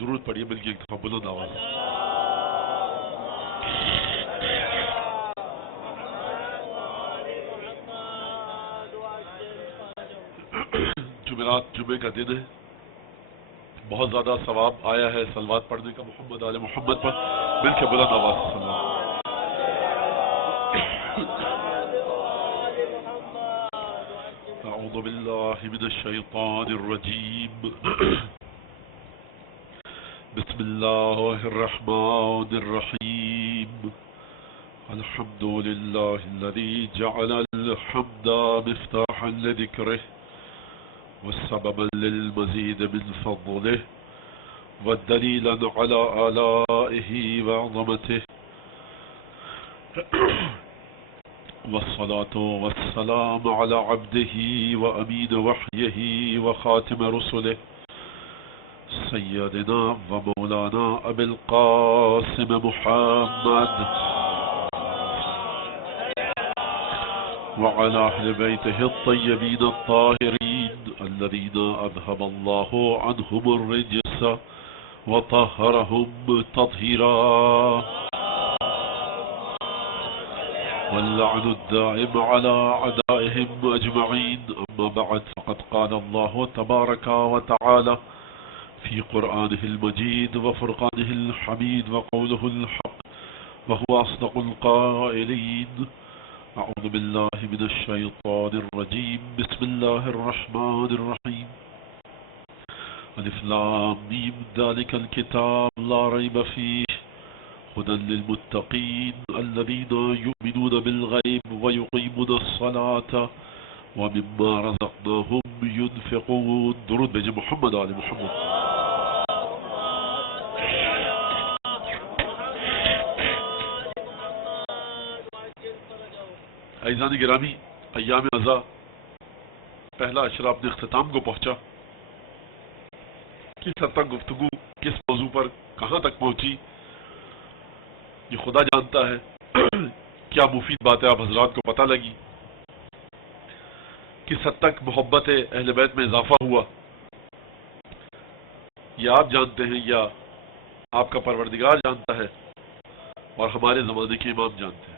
درود پڑھیے مل کے ایک دفعہ بلند آواز. جمعرات جمعے کا دن ہے، بہت زیادہ ثواب آیا ہے صلوات پڑھنے کا محمد آل محمد پر. مل کے بلند آواز سے سلام. اعوذ باللہ من الشیطان الرجیم. بسم اللہ الرحمن الرحیم. الحمد للہ الذی جعل الحمد مفتاحا لذکرہ والسببا للمزید من فضله والدلیلا على آلائه وعظمته والصلاة والسلام على عبده وأمين وحيه وخاتم رسله سيدنا ومولانا أبي القاسم محمد وعلى أهل بيته الطيبين الطاهرين الذين أذهب الله عنهم الرجس وطهرهم تطهيرا واللعن الدائم على أعدائهم أجمعين. أما بعد فقد قال الله تبارك وتعالى في قرآنه المجيد وفرقانه الحميد وقوله الحق وهو أصدق القائلين. أعوذ بالله من الشيطان الرجيم. بسم الله الرحمن الرحيم. ألف لام ميم ذلك الكتاب لا ريب فيه هدى للمتقين الذين يؤمنون بالغيب ويقيمون الصلاة ومما رزقناهم ينفقون. درود بجي محمد آل محمد. عزیزان گرامی، ایام عزا پہلا اشرا اپنے اختتام کو پہنچا. کس حد تک گفتگو کس موضوع پر کہاں تک پہنچی یہ خدا جانتا ہے. کیا مفید باتیں آپ حضرات کو پتہ لگی، کس حد تک محبت اہل بیت میں اضافہ ہوا، یہ آپ جانتے ہیں یا آپ کا پروردگار جانتا ہے اور ہمارے زمانے کے امام جانتے ہیں.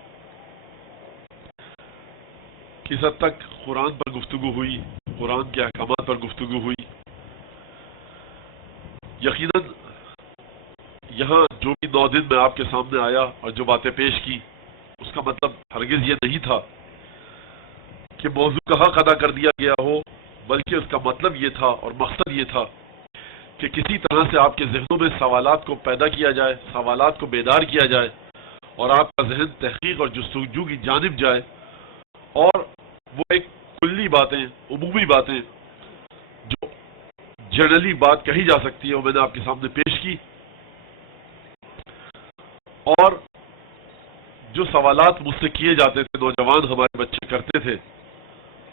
کس حد تک قرآن پر گفتگو ہوئی، قرآن کے احکامات پر گفتگو ہوئی. یقیناً یہاں جو بھی 9 دن میں آپ کے سامنے آیا اور جو باتیں پیش کی، اس کا مطلب ہرگز یہ نہیں تھا کہ موضوع کا حق ادا کر دیا گیا ہو، بلکہ اس کا مطلب یہ تھا اور مقصد یہ تھا کہ کسی طرح سے آپ کے ذہنوں میں سوالات کو پیدا کیا جائے، سوالات کو بیدار کیا جائے اور آپ کا ذہن تحقیق اور جستجو کی جانب جائے. اور وہ ایک کلی باتیں، عمومی باتیں جو جنرلی بات کہی جا سکتی ہے وہ میں نے آپ کے سامنے پیش کی. اور جو سوالات مجھ سے کیے جاتے تھے، نوجوان ہمارے بچے کرتے تھے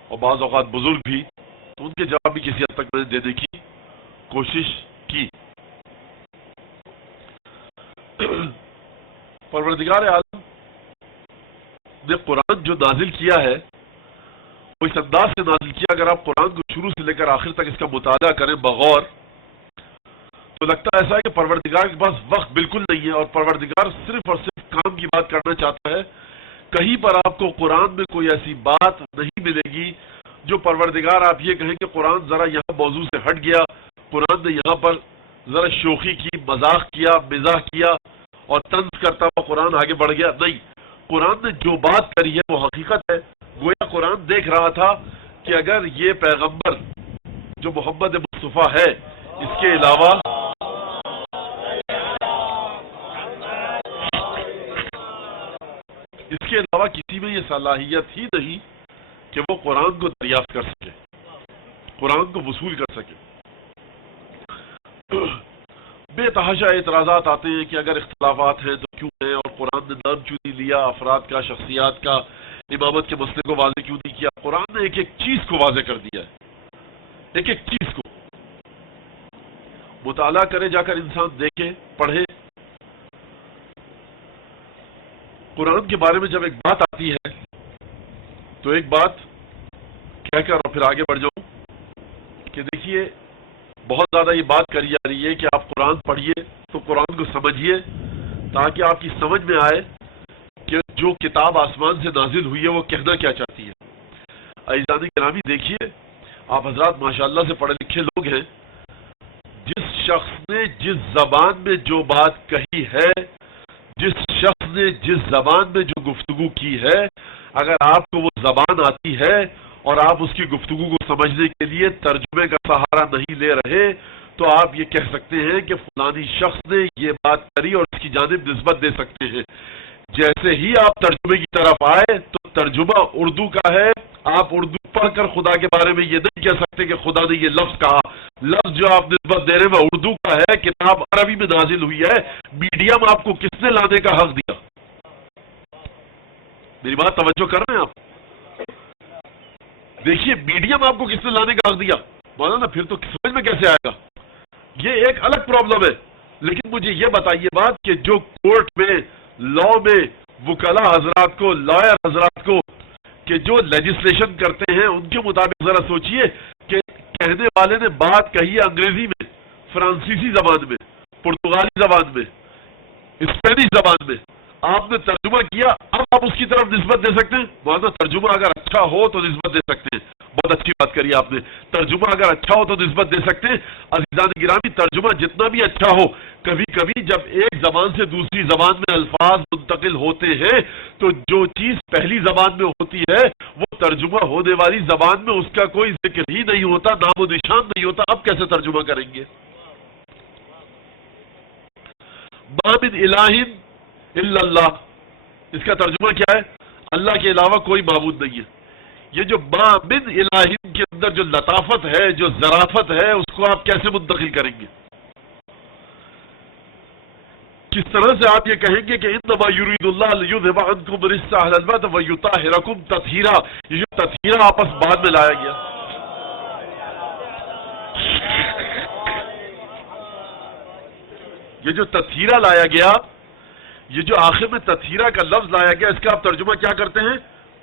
اور بعض اوقات بزرگ بھی، تو ان کے جواب بھی کسی حد تک میں نے دینے کی کوشش کی. پروردگار عالم نے قرآن جو نازل کیا ہے وہ اس انداز سے نازل کیا. اگر آپ قرآن کو شروع سے لے کر آخر تک اس کا مطالعہ کریں بغور، تو لگتا ایسا ہے کہ پروردگار کے پاس وقت بالکل نہیں ہے اور پروردگار صرف اور صرف کام کی بات کرنا چاہتا ہے. کہیں پر آپ کو قرآن میں کوئی ایسی بات نہیں ملے گی جو پروردگار آپ یہ کہیں کہ قرآن ذرا یہاں موضوع سے ہٹ گیا، قرآن نے یہاں پر ذرا شوخی کی، مذاق کیا، مزاح کیا اور طنز کرتا ہوا قرآن آگے بڑھ گیا. نہیں، قرآن نے جو بات کری ہے وہ حقیقت ہے. گویا قرآن دیکھ رہا تھا کہ اگر یہ پیغمبر جو محمد مصطفیٰ ہے، اس کے علاوہ کسی میں یہ صلاحیت ہی نہیں کہ وہ قرآن کو دریافت کر سکے، قرآن کو وصول کر سکے. بے تحاشا اعتراضات آتے ہیں کہ اگر اختلافات ہیں تو کیوں ہیں، اور قرآن نے نام کیوں نہیں لیا افراد کا، شخصیات کا، امامت کے مسئلے کو واضح کیوں نہیں کیا. قرآن نے ایک ایک چیز کو واضح کر دیا ہے، ایک ایک چیز کو. مطالعہ کرے، جا کر انسان دیکھے، پڑھے. قرآن کے بارے میں جب ایک بات آتی ہے تو ایک بات کہہ کر اور پھر آگے بڑھ جاؤں کہ دیکھیے بہت زیادہ یہ بات کری جا رہی ہے کہ آپ قرآن پڑھیے تو قرآن کو سمجھیے تاکہ آپ کی سمجھ میں آئے کہ جو کتاب آسمان سے نازل ہوئی ہے وہ کہنا کیا چاہتی ہے۔ عزیزان گرامی دیکھیے، آپ حضرات ماشاءاللہ سے پڑھے لکھے لوگ ہیں، جس شخص نے جس زبان میں جو بات کہی ہے، جس شخص نے جس زبان میں جو گفتگو کی ہے، اگر آپ کو وہ زبان آتی ہے اور آپ اس کی گفتگو کو سمجھنے کے لیے ترجمے کا سہارا نہیں لے رہے تو آپ یہ کہہ سکتے ہیں کہ فلانی شخص نے یہ بات کری اور اس کی جانب نسبت دے سکتے ہیں۔ جیسے ہی آپ ترجمے کی طرف آئے تو ترجمہ اردو کا ہے، آپ اردو پڑھ کر خدا کے بارے میں یہ نہیں کہہ سکتے کہ خدا نے یہ لفظ کہا۔ لفظ جو آپ نسبت دے رہے ہیں وہ اردو کا ہے، کتاب عربی میں نازل ہوئی ہے، میڈیم آپ کو کس نے لانے کا حق دیا؟ میری بات توجہ کر رہے ہیں آپ؟ دیکھیے میڈیم آپ کو کس نے لانے کا حق دیا؟ مولانا پھر تو سمجھ میں کیسے آئے گا؟ یہ ایک الگ پرابلم ہے۔ لیکن مجھے یہ بتائیے بات کہ جو کورٹ میں، لا میں وکلاء حضرات کو، لائر حضرات کو کہ جو لیجسلیشن کرتے ہیں ان کے مطابق ذرا سوچئے کہ کہنے والے نے بات کہی ہے انگریزی میں، فرانسیسی زبان میں، پرتگالی زبان میں، اسپینش زبان میں، آپ نے ترجمہ کیا، اب آپ اس کی طرف نسبت دے سکتے ہیں؟ مولانا ترجمہ اگر اچھا ہو تو نسبت دے سکتے ہیں۔ بہت اچھی بات کری آپ نے، ترجمہ اگر اچھا ہو تو نسبت دے سکتے ہیں۔ عزیزان گرامی ترجمہ جتنا بھی اچھا ہو، کبھی کبھی جب ایک زبان سے دوسری زبان میں الفاظ منتقل ہوتے ہیں تو جو چیز پہلی زبان میں ہوتی ہے وہ ترجمہ ہونے والی زبان میں اس کا کوئی ذکر ہی نہیں ہوتا، نام و نشان نہیں ہوتا، اب کیسے ترجمہ کریں گے؟ ما من الہ الا اللہ، اس کا ترجمہ کیا ہے؟ اللہ کے علاوہ کوئی معبود نہیں ہے۔ یہ جو ما من الہ کے اندر جو لطافت ہے، جو ظرافت ہے، اس کو آپ کیسے منتقل کریں گے؟ کس طرح سے آپ یہ کہیں گے کہ انما یرید اللہ لیذھب عنکم الرجس اہل البیت ویطہرکم تطہیرا؟ یہ جو تطہیرا آپس بعد میں لایا گیا، یہ جو تطہیرا لایا گیا، یہ جو آخر میں تطہیرہ کا لفظ لایا گیا، اس کا آپ ترجمہ کیا کرتے ہیں؟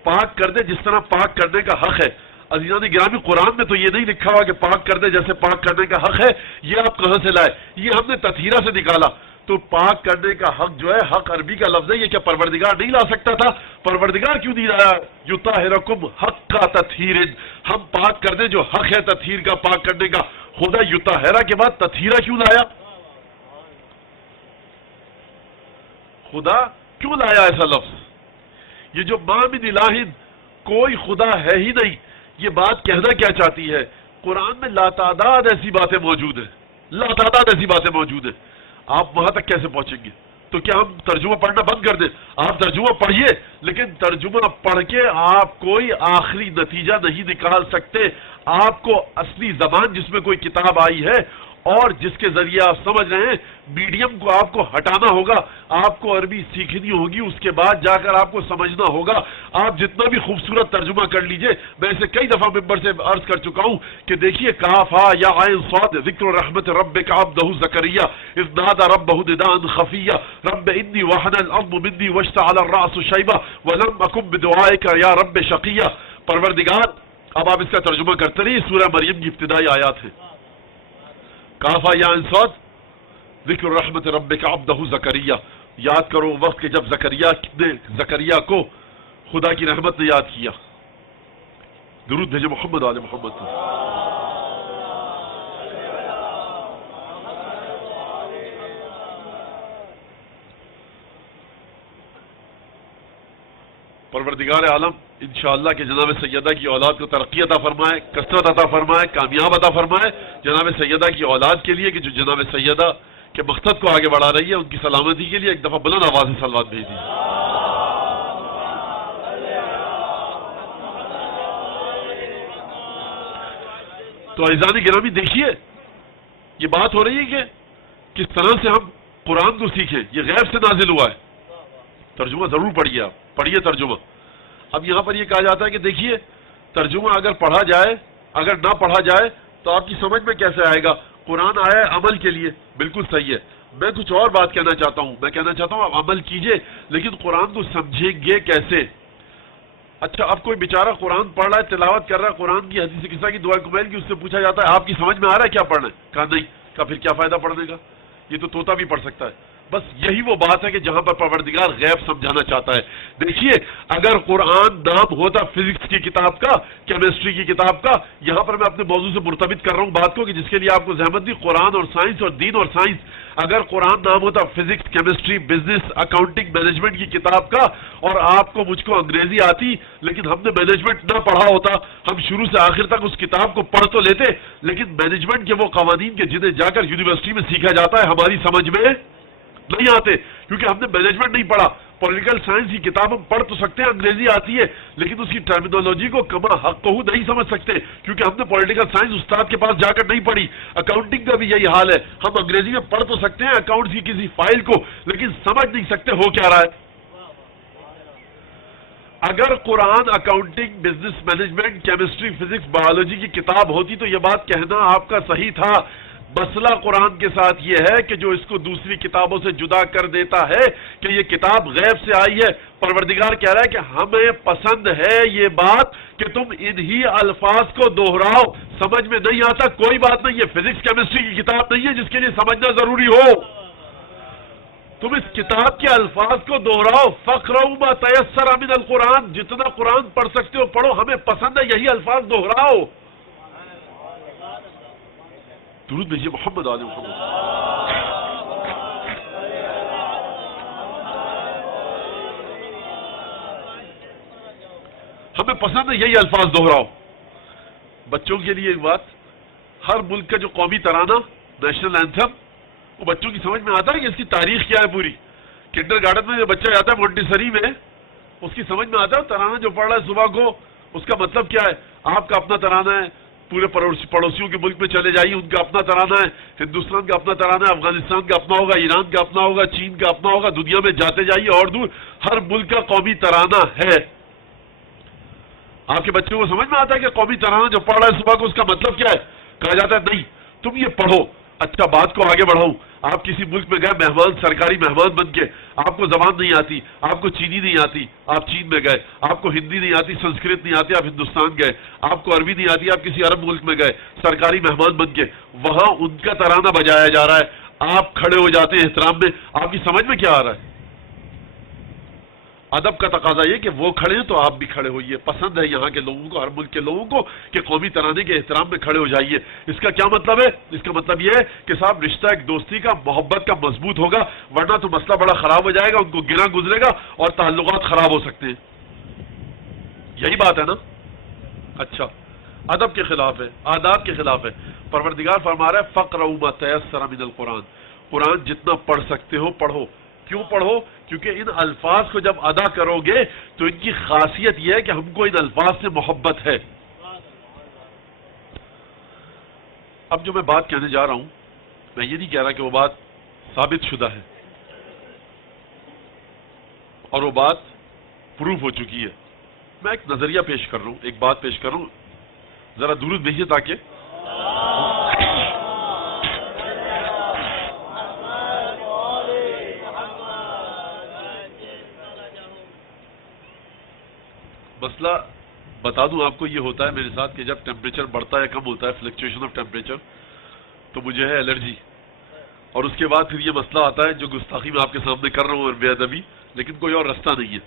پاک کر دے، جس طرح پاک کرنے کا حق ہے۔ عزیزان گرامی قرآن میں تو یہ نہیں لکھا ہوا کہ پاک کر دے جیسے پاک کرنے کا حق ہے، یہ آپ کہاں سے لائے؟ یہ ہم نے تطہیرہ سے نکالا۔ تو پاک کرنے کا حق جو ہے، حق عربی کا لفظ ہے، یہ کیا پروردگار نہیں لا سکتا تھا؟ پروردگار کیوں نہیں لایا؟ یطہرکم حق کا تطہیر، ہم پاک کر دیں جو حق ہے تطہیر کا، پاک کرنے کا۔ خدا یطہرہ کے بعد تطہیرہ کیوں لایا؟ خدا کیوں لایا ایسا لفظ؟ یہ جو ما من الہ، کوئی خدا ہے ہی نہیں، یہ بات کہنا کیا چاہتی ہے؟ قرآن میں لاتعداد ایسی باتیں موجود ہیں، لاتعداد ایسی باتیں موجود ہیں، آپ وہاں تک کیسے پہنچیں گے؟ تو کیا ہم ترجمہ پڑھنا بند کر دیں؟ آپ ترجمہ پڑھیے، لیکن ترجمہ پڑھ کے آپ کوئی آخری نتیجہ نہیں نکال سکتے۔ آپ کو اصلی زبان جس میں کوئی کتاب آئی ہے اور جس کے ذریعے آپ سمجھ رہے ہیں، میڈیم کو آپ کو ہٹانا ہوگا، آپ کو عربی سیکھنی ہوگی، اس کے بعد جا کر آپ کو سمجھنا ہوگا۔ آپ جتنا بھی خوبصورت ترجمہ کر لیجئے، میں اسے کئی دفعہ ممبر سے عرض کر چکا ہوں کہ دیکھیے کاف ہا یا عین صاد، ذکر رحمت ربک عبدہ زکریا اذ نادى ربہ نداء خفیا رب انی وہن العظم منی واشتعل الرأس شیبہ ولم اکن بدعائک یا رب شقیا۔ پروردگار، اب آپ اس کا ترجمہ کرتے رہیے، سورہ مریم کی ابتدائی آیات ہیں۔ کافا یا انصاد، ذکر رحمت ربک عبدہ زکریا، یاد کرو وقت کہ جب زکریا کو خدا کی رحمت نے یاد کیا۔ درود بھیجے محمد آل محمد۔ پروردگار عالم انشاءاللہ کہ جناب سیدہ کی اولاد کو ترقی عطا فرمائے، کثرت عطا فرمائے، کامیاب عطا فرمائے۔ جناب سیدہ کی اولاد کے لیے کہ جو جناب سیدہ کے مقصد کو آگے بڑھا رہی ہے، ان کی سلامتی کے لیے ایک دفعہ بلند آواز سے صلوات بھیج دیجیے۔ تو عزیزان گرامی دیکھیے، یہ بات ہو رہی ہے کہ کس طرح سے ہم قرآن کو سیکھیں، یہ غیب سے نازل ہوا ہے۔ ترجمہ ضرور پڑھیے، آپ پڑھیے ترجمہ۔ اب یہاں پر یہ کہا جاتا ہے کہ دیکھیے ترجمہ اگر پڑھا جائے، اگر نہ پڑھا جائے تو آپ کی سمجھ میں کیسے آئے گا؟ قرآن آیا ہے عمل کے لیے، بالکل صحیح ہے۔ میں کچھ اور بات کہنا چاہتا ہوں، میں کہنا چاہتا ہوں آپ عمل کیجئے، لیکن قرآن کو سمجھیں گے کیسے؟ اچھا اب کوئی بیچارہ قرآن پڑھ رہا ہے، تلاوت کر رہا ہے قرآن کی، حدیث قصہ کی دعا کمیل کی، اس سے پوچھا جاتا ہے آپ کی سمجھ میں آ رہا ہے کیا پڑھنا ہے؟ کہا نہیں۔ کہا پھر کیا فائدہ پڑھنے کا، یہ تو طوطا بھی پڑھ سکتا ہے۔ بس یہی وہ بات ہے کہ جہاں پر پروردگار غیب سمجھانا چاہتا ہے۔ دیکھیے اگر قرآن نام ہوتا فزکس کی کتاب کا، کیمسٹری کی کتاب کا، یہاں پر میں اپنے موضوع سے مرتبط کر رہا ہوں بات کو کہ جس کے لیے آپ کو زحمت دی، قرآن اور سائنس اور دین اور سائنس، اگر قرآن نام ہوتا physics, chemistry, business, accounting, management کی کتاب کا، اور آپ کو مجھ کو انگریزی آتی لیکن ہم نے مینجمنٹ نہ پڑھا ہوتا، ہم شروع سے آخر تک اس کتاب کو پڑھ تو لیتے لیکن مینجمنٹ کے وہ قوانین کے جنہیں جا کر یونیورسٹی میں سیکھا جاتا ہے ہماری سمجھ میں نہیں آتے، کیونکہ ہم نے مینجمنٹ نہیں پڑھا۔ پولیٹیکل سائنس کی کتاب ہم پڑھ تو سکتے ہیں، انگریزی آتی ہے، لیکن اس کی ٹرمینالوجی کو کما حق نہیں سمجھ سکتے، کیونکہ ہم نے پولیٹیکل سائنس استاد کے پاس جا کر نہیں پڑھی۔ اکاؤنٹنگ کا بھی یہی حال ہے، ہم انگریزی میں پڑھ تو سکتے ہیں اکاؤنٹس کی کسی فائل کو، لیکن سمجھ نہیں سکتے ہو کیا رہا ہے۔ اگر قرآن accounting, business, management, chemistry, physics, biology کی کتاب ہوتی تو یہ بات کہنا آپ کا صحیح تھا۔ مسئلہ قرآن کے ساتھ یہ ہے کہ جو اس کو دوسری کتابوں سے جدا کر دیتا ہے کہ یہ کتاب غیب سے آئی ہے۔ پروردگار کہہ رہا ہے کہ ہمیں پسند ہے یہ بات کہ تم انہی الفاظ کو دوہراؤ، سمجھ میں نہیں آتا کوئی بات نہیں، یہ فزکس کیمسٹری کی کتاب نہیں ہے جس کے لیے سمجھنا ضروری ہو۔ تم اس کتاب کے الفاظ کو دوہراؤ، فَاقْرَؤْا مَا تَيَسَّرَ مِنَ الْقُرْآنِ، جتنا قرآن پڑھ سکتے ہو پڑھو، ہمیں پسند ہے یہی الفاظ دوہراؤ۔ درود بھیجیے محمد آل محمد۔ ہمیں پسند ہے یہی الفاظ دوہراؤ۔ بچوں کے لیے ایک بات، ہر ملک کا جو قومی ترانہ، نیشنل اینتھم، وہ بچوں کی سمجھ میں آتا ہے کہ اس کی تاریخ کیا ہے پوری۔ کنڈر گارڈن میں جو بچہ جاتا ہے مونٹیسری میں، اس کی سمجھ میں آتا ہے ترانہ جو پڑھ رہا ہے صبح کو، اس کا مطلب کیا ہے۔ آپ کا اپنا ترانہ ہے، پورے پڑوسیوں کے ملک میں چلے جائیے، ان کا اپنا ترانہ ہے، ہندوستان کا اپنا ترانہ ہے، افغانستان کا اپنا ہوگا، ایران کا اپنا ہوگا، چین کا اپنا ہوگا، دنیا میں جاتے جائیے اور دور، ہر ملک کا قومی ترانہ ہے۔ آپ کے بچوں کو سمجھ میں آتا ہے کہ قومی ترانہ جو پڑھ رہا ہے صبح کو اس کا مطلب کیا ہے؟ کہا جاتا ہے نہیں تم یہ پڑھو۔ اچھا بات کو آگے بڑھاؤں، آپ کسی ملک میں گئے مہمان، سرکاری مہمان بن کے، آپ کو زبان نہیں آتی، آپ کو چینی نہیں آتی، آپ چین میں گئے، آپ کو ہندی نہیں آتی، سنسکرت نہیں آتی، آپ ہندوستان گئے، آپ کو عربی نہیں آتی، آپ کسی عرب ملک میں گئے سرکاری مہمان بن کے، وہاں ان کا ترانہ بجایا جا رہا ہے، آپ کھڑے ہو جاتے ہیں احترام میں، آپ کی سمجھ میں کیا آ رہا ہے؟ ادب کا تقاضا یہ کہ وہ کھڑے ہیں تو آپ بھی کھڑے ہوئیے۔ پسند ہے یہاں کے لوگوں کو، ہر ملک کے لوگوں کو کہ قومی ترانے کے احترام میں کھڑے ہو جائیے۔ اس کا کیا مطلب ہے؟ اس کا مطلب یہ ہے کہ صاحب رشتہ ایک دوستی کا، محبت کا مضبوط ہوگا، ورنہ تو مسئلہ بڑا خراب ہو جائے گا، ان کو گرا گزرے گا اور تعلقات خراب ہو سکتے ہیں۔ یہی بات ہے نا؟ اچھا ادب کے خلاف ہے، آداب کے خلاف ہے۔ پروردگار فرما رہا ہے فَاقْرَؤْا مَا تَيَسَّرَ مِنَ الْقُرْآنِ، قرآن جتنا پڑھ سکتے ہو پڑھو۔ کیوں پڑھو؟ کیونکہ ان الفاظ کو جب ادا کرو گے تو ان کی خاصیت یہ ہے کہ ہم کو ان الفاظ سے محبت ہے۔ اب جو میں بات کہنے جا رہا ہوں، میں یہ نہیں کہہ رہا کہ وہ بات ثابت شدہ ہے اور وہ بات پروف ہو چکی ہے، میں ایک نظریہ پیش کر رہا ہوں، ایک بات پیش کر رہا ہوں، ذرا درود بھیجیے تاکہ مسئلہ بتا دوں آپ کو، یہ ہوتا ہے میرے ساتھ کہ جب ٹیمپریچر بڑھتا ہے کم ہوتا ہے، فلیکچویشن آف ٹیمپریچر، تو مجھے ہے الرجی، اور اس کے بعد پھر یہ مسئلہ آتا ہے جو گستاخی میں آپ کے سامنے کر رہا ہوں اور بے ادبی، لیکن کوئی اور رستہ نہیں ہے،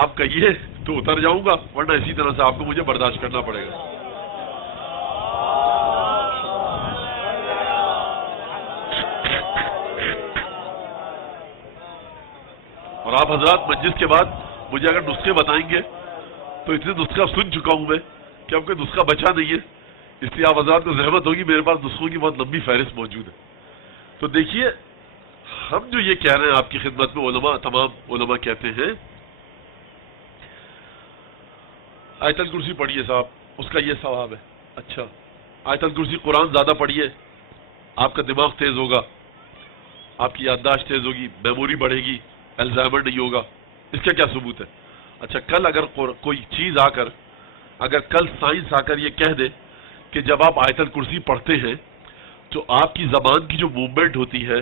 آپ کہیے تو اتر جاؤں گا، ورنہ اسی طرح سے آپ کو مجھے برداشت کرنا پڑے گا۔ اور آپ حضرات مجلس کے بعد مجھے اگر نسخے بتائیں گے تو اتنے نسخہ سن چکا ہوں میں کہ اب کوئی نسخہ بچا نہیں ہے، اس لیے آپ حضرات کو زحمت ہوگی، میرے پاس نسخوں کی بہت لمبی فہرست موجود ہے۔ تو دیکھیے ہم جو یہ کہہ رہے ہیں آپ کی خدمت میں، علماء، تمام علماء کہتے ہیں آیت الکرسی پڑھیے صاحب، اس کا یہ ثواب ہے۔ اچھا آیت الکرسی قرآن زیادہ پڑھیے، آپ کا دماغ تیز ہوگا، آپ کی یادداشت تیز ہوگی، میموری بڑھے گی، الزائمر نہیں ہوگا۔ اس کا کیا ثبوت ہے؟ اچھا کل اگر کوئی چیز آ کر، اگر کل سائنس آ کر یہ کہہ دے کہ جب آپ آیت الکرسی پڑھتے ہیں تو آپ کی زبان کی جو موومنٹ ہوتی ہے،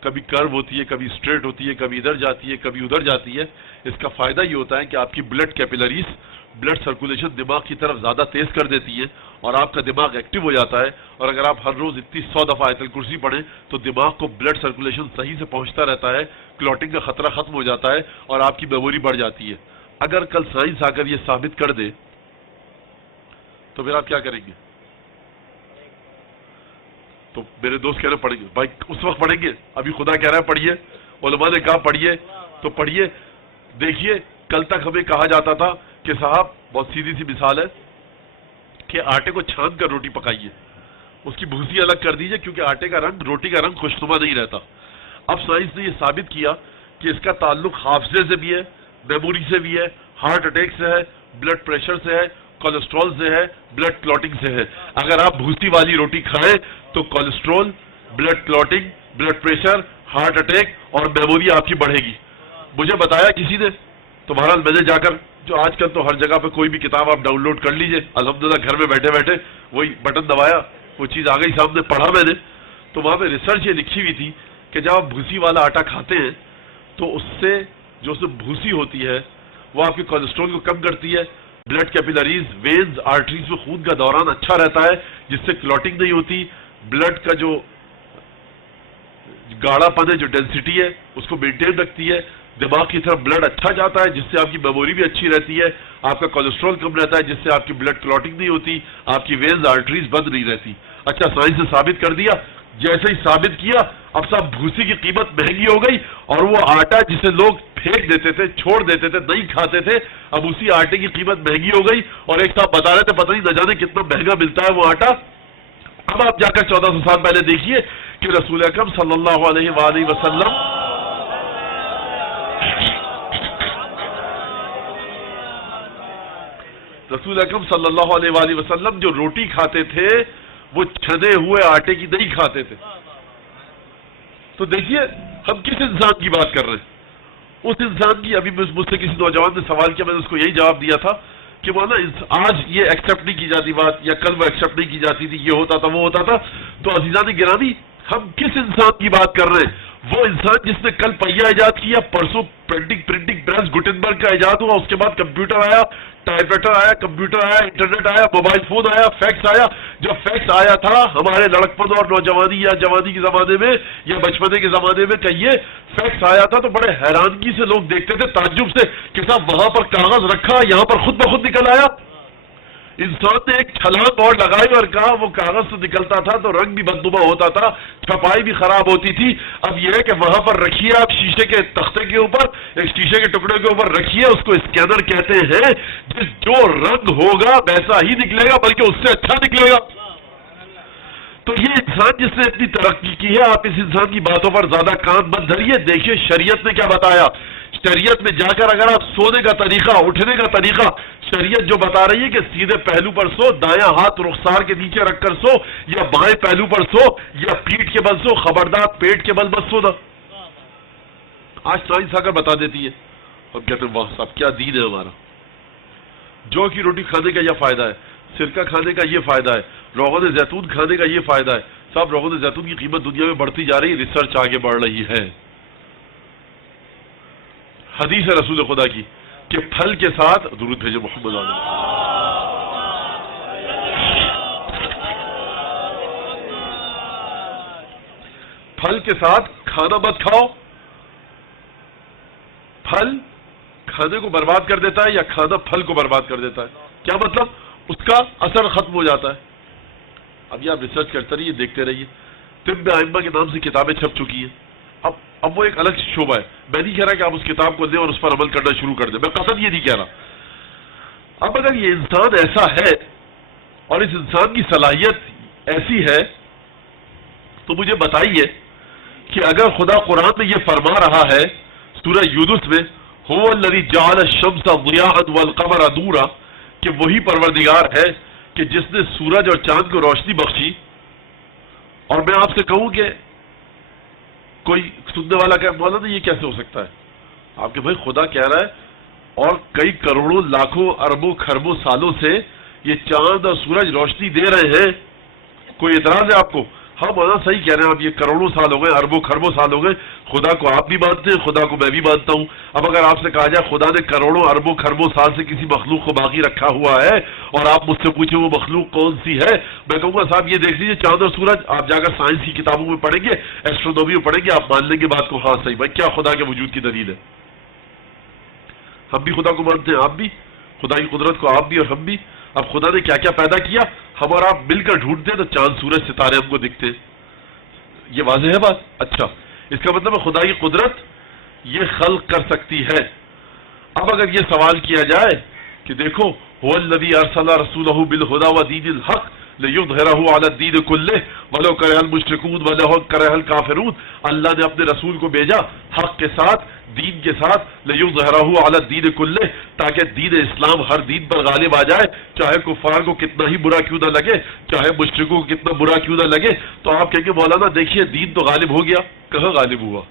کبھی کرو ہوتی ہے، کبھی اسٹریٹ ہوتی ہے، کبھی ادھر جاتی ہے، کبھی ادھر جاتی ہے، اس کا فائدہ یہ ہوتا ہے کہ آپ کی بلڈ کیپیلریز بلڈ سرکولیشن دماغ کی طرف زیادہ تیز کر دیتی ہے اور آپ کا دماغ ایکٹیو ہو جاتا ہے. اور اگر آپ ہر روز اتنی 100 دفعہ آیت الکرسی پڑھیں تو دماغ کو بلڈ سرکولیشن صحیح سے پہنچتا رہتا ہے, کلوٹنگ کا خطرہ ختم ہو جاتا ہے اور آپ کی میموری بڑھ جاتی ہے. اگر کل سائنس آ کر یہ ثابت کر دے تو پھر آپ کیا کریں گے؟ تو میرے دوست کہہ رہے پڑھیں گے. بھائی اس وقت پڑھیں گے, ابھی خدا کہہ رہا ہے پڑھیے, علماء نے کہا پڑھیے تو پڑھیے. دیکھیے کل تک ہمیں کہا جاتا تھا کہ صاحب, بہت سیدھی سی مثال ہے, کہ آٹے کو چھان کر روٹی پکائیے, اس کی بھوسی الگ کر دیجئے کیونکہ آٹے کا رنگ, روٹی کا رنگ خوشنما نہیں رہتا. اب سائنس نے یہ ثابت کیا کہ اس کا تعلق حافظے سے بھی ہے, میموری سے بھی ہے, ہارٹ اٹیک سے ہے, بلڈ پریشر سے ہے, کولیسٹرول سے ہے, بلڈ کلوٹنگ سے ہے. اگر آپ بھوسی والی روٹی کھائیں تو cholesterol, blood clotting, blood pressure, heart attack اور میموری آپ کی بڑھے گی. مجھے بتایا کسی نے, تو بہرحال میں نے جا کر, جو آج کل تو ہر جگہ پہ کوئی بھی کتاب آپ ڈاؤن لوڈ کر لیجئے, الحمدللہ گھر میں بیٹھے بیٹھے وہی بٹن دبایا, وہ چیز آ گئی سامنے, پڑھا میں نے. تو وہاں پہ ریسرچ یہ لکھی ہوئی تھی کہ جب آپ بھوسی والا آٹا کھاتے ہیں تو اس سے جو اس میں بھوسی ہوتی ہے وہ آپ کے کولیسٹرول کو کم کرتی ہے, بلڈ کیپیلریز, وینز, آرٹریز میں خون کا دوران اچھا رہتا ہے جس سے کلوٹنگ نہیں ہوتی, بلڈ کا جو گاڑھا پن ہے, جو ڈینسٹی ہے, اس کو مینٹین رکھتی ہے, دماغ کی طرف بلڈ اچھا جاتا ہے جس سے آپ کی میموری بھی اچھی رہتی ہے, آپ کا کولیسٹرول کم رہتا ہے جس سے آپ کی بلڈ کلوٹنگ نہیں ہوتی, آپ کی وینز, آرٹریز بند نہیں رہتی. اچھا سائنس نے ثابت کر دیا, جیسے ہی ثابت کیا اب صاحب بھوسی کی قیمت مہنگی ہو گئی, اور وہ آٹا جسے لوگ پھینک دیتے تھے, چھوڑ دیتے تھے, نہیں کھاتے تھے, اب اسی آٹے کی قیمت مہنگی ہو گئی. اور ایک صاحب بتا رہے تھے پتہ نہیں نہ جانے کتنا مہنگا ملتا ہے وہ آٹا. اب آپ جا کر 1400 سال پہلے دیکھیے کہ رسول اکرم صلی اللہ علیہ وآلہ وسلم جو روٹی کھاتے تھے وہ چھنے ہوئے آٹے کی نہیں کھاتے تھے. تو دیکھیے ہم کس انسان کی بات کر رہے ہیں, اس انسان کی. ابھی مجھ سے کسی نوجوان نے سوال کیا, میں نے اس کو یہی جواب دیا تھا کہ مولانا آج یہ ایکسیپٹ نہیں کی جاتی بات, یا کل وہ ایکسیپٹ نہیں کی جاتی تھی, یہ ہوتا تھا وہ ہوتا تھا. تو عزیزان گرامی, ہم کس انسان کی بات کر رہے ہیں؟ وہ انسان جس نے کل پہیہ ایجاد کیا, پرسوں پرنٹنگ پریس گوٹنبرگ کا ایجاد ہوا, اس کے بعد کمپیوٹر آیا, ٹائپ رائٹر آیا, کمپیوٹر آیا, انٹرنیٹ آیا, موبائل فون آیا, فیکس آیا. جب فیکس آیا تھا ہمارے لڑکپن اور نوجوانی یا جوانی کے زمانے میں یا بچپنے کے زمانے میں کہیے, فیکس آیا تھا تو بڑے حیرانگی سے لوگ دیکھتے تھے, تعجب سے کہ صاحب وہاں پر کاغذ رکھا, یہاں پر خود بخود نکل آیا. انسان نے ایک چھلانگ اور لگائی اور کہا وہ کاغذ سے نکلتا تھا تو رنگ بھی بدنما ہوتا تھا, چھپائی بھی خراب ہوتی تھی. اب یہ ہے کہ وہاں پر رکھیے آپ شیشے کے تختے کے اوپر, ایک شیشے کے ٹکڑے کے اوپر رکھیے, اس کو اسکینر کہتے ہیں, جو رنگ ہوگا ویسا ہی نکلے گا, بلکہ اس سے اچھا نکلے گا. تو یہ انسان جس نے اتنی ترقی کی ہے, آپ اس انسان کی باتوں پر زیادہ کان مت دھریے. دیکھیے شریعت نے کیا بتایا. شریعت میں جا کر اگر آپ سونے کا طریقہ, اٹھنے کا طریقہ, شریعت جو بتا رہی ہے کہ سیدھے پہلو پر سو, دایاں ہاتھ رخسار کے نیچے رکھ کر سو, یا بائیں پہلو پر سو, یا پیٹھ کے بل سو, خبردار پیٹ کے بل مت سو نا. آج سائنس آ کر بتا دیتی ہے, ہم کہتے ہیں واہ صاحب کیا دین ہے ہمارا. جو کی روٹی کھانے کا یہ فائدہ ہے, سرکہ کھانے کا یہ فائدہ ہے, روغن زیتون کھانے کا یہ فائدہ ہے. صاحب روغن زیتون کی قیمت دنیا میں بڑھتی جا رہی ہے, ریسرچ آگے بڑھ رہی ہے. حدیث ہے رسول خدا کی کہ پھل کے ساتھ, درود بھیجے محمد علیہ, پھل کے ساتھ کھانا مت کھاؤ. پھل کھانے کو برباد کر دیتا ہے یا کھانا پھل کو برباد کر دیتا ہے. کیا مطلب؟ اس کا اثر ختم ہو جاتا ہے. اب یہ آپ ریسرچ کرتے رہیے, دیکھتے رہیے. طب ائمہ کے نام سے کتابیں چھپ چکی ہیں. اب وہ ایک الگ شعبہ ہے. میں نہیں کہہ رہا کہ آپ اس کتاب کو لیں اور اس پر عمل کرنا شروع کر دیں, میں قصد یہ نہیں کہہ رہا. اب اگر یہ انسان ایسا ہے اور اس انسان کی صلاحیت ایسی ہے تو مجھے بتائیے کہ اگر خدا قرآن میں یہ فرما رہا ہے سورہ یونس میں, هو الذی جعل الشمس ضیاء والقمر نورا, کہ وہی پروردگار ہے کہ جس نے سورج اور چاند کو روشنی بخشی. اور میں آپ سے کہوں کہ کوئی سننے والا کہ مولانا یہ کیسے ہو سکتا ہے؟ آپ کے بھائی خدا کہہ رہا ہے اور کئی کروڑوں لاکھوں اربوں خربوں سالوں سے یہ چاند اور سورج روشنی دے رہے ہیں. کوئی اعتراض ہے آپ کو؟ ہاں مولانا صحیح کہہ رہے ہیں آپ، یہ کروڑوں سال ہو گئے، اربوں خربوں سال ہو گئے، خدا کو آپ بھی مانتے ہیں، خدا کو میں بھی مانتا ہوں۔ اب اگر آپ سے کہا جائے خدا نے کروڑوں اربوں خربوں سال سے کسی مخلوق کو باقی رکھا ہوا ہے اور آپ مجھ سے پوچھیں وہ مخلوق کون سی ہے، میں کہوں گا صاحب یہ دیکھ لیجیے چاند اور سورج، آپ جا کر سائنس کی کتابوں میں پڑھیں گے، ایسٹرونومی میں پڑھیں گے، آپ مان لیں گے بات کو، ہاں صحیح بھائی کیا خدا کے وجود کی دلیل ہے۔ ہم بھی خدا کو مانتے ہیں، آپ بھی، خدا کی قدرت کو آپ بھی اور ہم بھی۔ اب خدا نے کیا کیا پیدا کیا، ہم اور آپ مل کر ڈھونڈتے ہیں تو چاند سورج ستارے ہم کو دکھتے ہیں، یہ واضح ہے بات۔ اچھا، اس کا مطلب ہے خدا کی قدرت یہ خلق کر سکتی ہے۔ اب اگر یہ سوال کیا جائے کہ دیکھو هو الذی ارسل رسولہ بالہدی ودین الحق لیظہرہ علی الدین کلہ ولو کرہ المشرکون ولو کرہ الکافرون، اللہ نے اپنے رسول کو بھیجا حق کے ساتھ، دین کے ساتھ، لیظہرہ علی الدین کلہ، تاکہ دین اسلام ہر دین پر غالب آ جائے، چاہے کفار کو کتنا ہی برا کیوں نہ لگے، چاہے مشرکوں کو کتنا برا کیوں نہ لگے۔ تو آپ کہیں گے مولانا دیکھیے دین تو غالب ہو گیا، کہاں غالب ہوا؟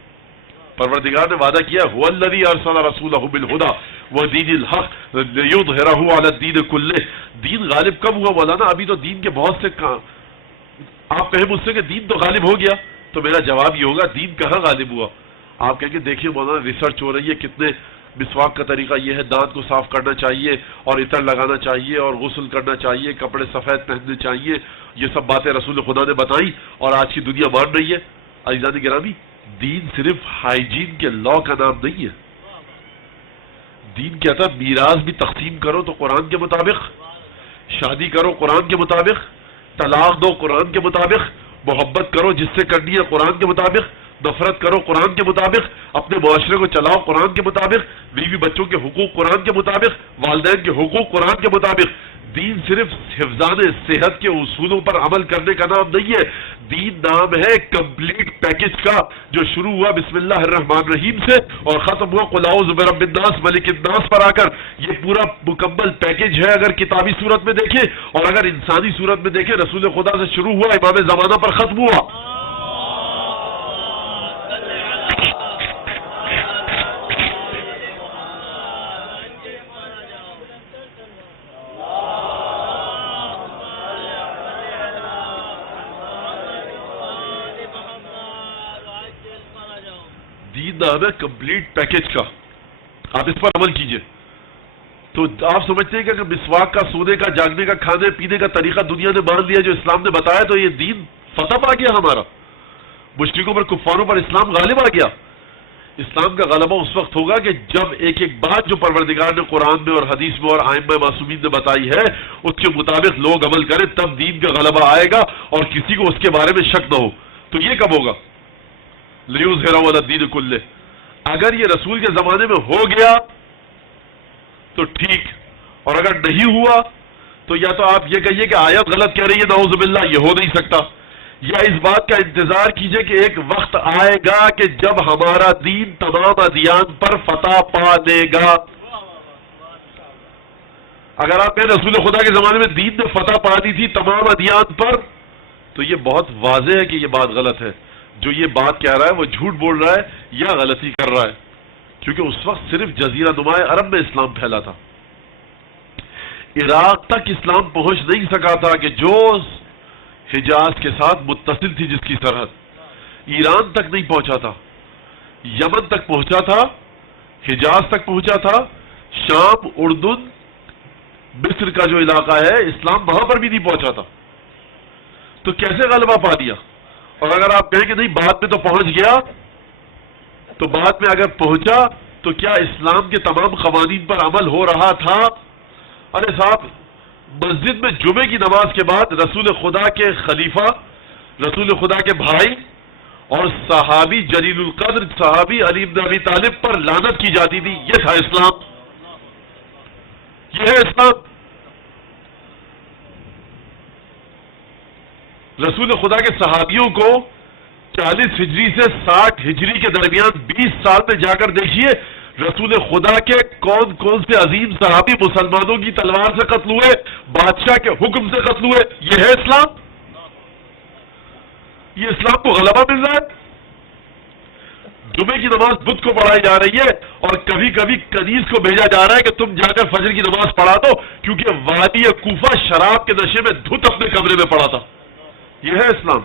پروردگار نے وعدہ کیا هو الذی ارسل رسولہ بالہدی ودین الحق لیظہرہ علی الدین کلہ۔ دین غالب کب ہوا مولانا؟ ابھی تو دین کے بہت سے کام، آپ کہیں مجھ سے کہ دین تو غالب ہو گیا، تو میرا جواب یہ ہوگا دین کہاں غالب ہوا؟ آپ کہیں گے دیکھیے مولانا ریسرچ ہو رہی ہے، کتنے مسواک کا طریقہ یہ ہے، دانت کو صاف کرنا چاہیے اور عطر لگانا چاہیے اور غسل کرنا چاہیے، کپڑے سفید پہننے چاہیے، یہ سب باتیں رسول خدا نے بتائیں اور آج کی دنیا مان رہی ہے۔ عزیزان گرامی، دین صرف ہائیجین کے لا کا نام نہیں ہے، دین کہتا ہے میراث بھی تقسیم کرو تو قرآن کے مطابق، شادی کرو قرآن کے مطابق، طلاق دو قرآن کے مطابق، محبت کرو جس سے کرنی ہے قرآن کے مطابق، نفرت کرو قرآن کے مطابق، اپنے معاشرے کو چلاؤ قرآن کے مطابق، بیوی بچوں کے حقوق قرآن کے مطابق، والدین کے حقوق قرآن کے مطابق۔ دین صرف حفظان صحت کے اصولوں پر عمل کرنے کا نام نہیں ہے، دین نام ہے کمپلیٹ پیکج کا، جو شروع ہوا بسم اللہ الرحمن الرحیم سے اور ختم ہوا قل اعوذ برب الناس ملک الناس پر آ کر۔ یہ پورا مکمل پیکج ہے، اگر کتابی صورت میں دیکھیں اور اگر انسانی صورت میں دیکھیں، رسول خدا سے شروع ہوا، امام زمانہ پر ختم ہوا۔ دین نام ہے کمپلیٹ پیکج کا، آپ اس پر عمل کیجئے۔ تو آپ سمجھتے ہیں کہ اگر مسواک کا، سونے کا، جاگنے کا، کھانے پینے کا طریقہ دنیا نے مان لیا جو اسلام نے بتایا تو یہ دین فتح پا گیا ہمارا، مشرکوں پر، کفاروں پر اسلام غالب آ گیا۔ اسلام کا غلبہ اس وقت ہوگا کہ جب ایک ایک بات جو پروردگار نے قرآن میں اور حدیث میں اور ائمہ معصومین نے بتائی ہے اس کے مطابق لوگ عمل کریں، تب دین کا غلبہ آئے گا اور کسی کو اس کے بارے میں شک نہ ہو۔ تو یہ کب ہوگا؟ لیظہرہ علی الدین کلہ۔ اگر یہ رسول کے زمانے میں ہو گیا تو ٹھیک، اور اگر نہیں ہوا تو یا تو آپ یہ کہیے کہ آیت غلط کہہ رہی ہے نعوذ باللہ، یہ ہو نہیں سکتا، یا اس بات کا انتظار کیجئے کہ ایک وقت آئے گا کہ جب ہمارا دین تمام ادیان پر فتح پا دے گا۔ اگر آپ کہیں رسول خدا کے زمانے میں دین نے فتح پا دی تھی تمام ادیان پر، تو یہ بہت واضح ہے کہ یہ بات غلط ہے۔ جو یہ بات کہہ رہا ہے وہ جھوٹ بول رہا ہے یا غلطی کر رہا ہے، کیونکہ اس وقت صرف جزیرہ نماء عرب میں اسلام پھیلا تھا، عراق تک اسلام پہنچ نہیں سکا تھا کہ جو حجاز کے ساتھ متصل تھی جس کی سرحد، ایران تک نہیں پہنچا تھا، یمن تک پہنچا تھا، حجاز تک پہنچا تھا، شام، اردن، مصر کا جو علاقہ ہے اسلام وہاں پر بھی نہیں پہنچا تھا، تو کیسے غلبہ پا دیا؟ اور اگر آپ کہیں کہ نہیں بعد میں تو پہنچ گیا، تو بعد میں اگر پہنچا تو کیا اسلام کے تمام قوانین پر عمل ہو رہا تھا؟ ارے صاحب، مسجد میں جمعے کی نماز کے بعد رسول خدا کے خلیفہ، رسول خدا کے بھائی اور صحابی جلیل القدر صحابی علی بن ابی طالب پر لعنت کی جاتی تھی۔ یہ تھا اسلام، یہ ہے اسلام۔ رسول خدا کے صحابیوں کو 40 ہجری سے 60 ہجری کے درمیان 20 سال میں جا کر دیکھیے رسول خدا کے کون کون سے عظیم صحابی مسلمانوں کی تلوار سے قتل ہوئے، بادشاہ کے حکم سے قتل ہوئے۔ یہ ہے اسلام، یہ اسلام کو غلبہ مل رہا ہے۔ جمعے کی نماز بدھ کو پڑھائی جا رہی ہے اور کبھی کبھی کنیز کو بھیجا جا رہا ہے کہ تم جا کر فجر کی نماز پڑھا دو، کیونکہ وادی کوفہ شراب کے نشے میں دھت اپنے کمرے میں پڑا تھا۔ یہ ہے اسلام۔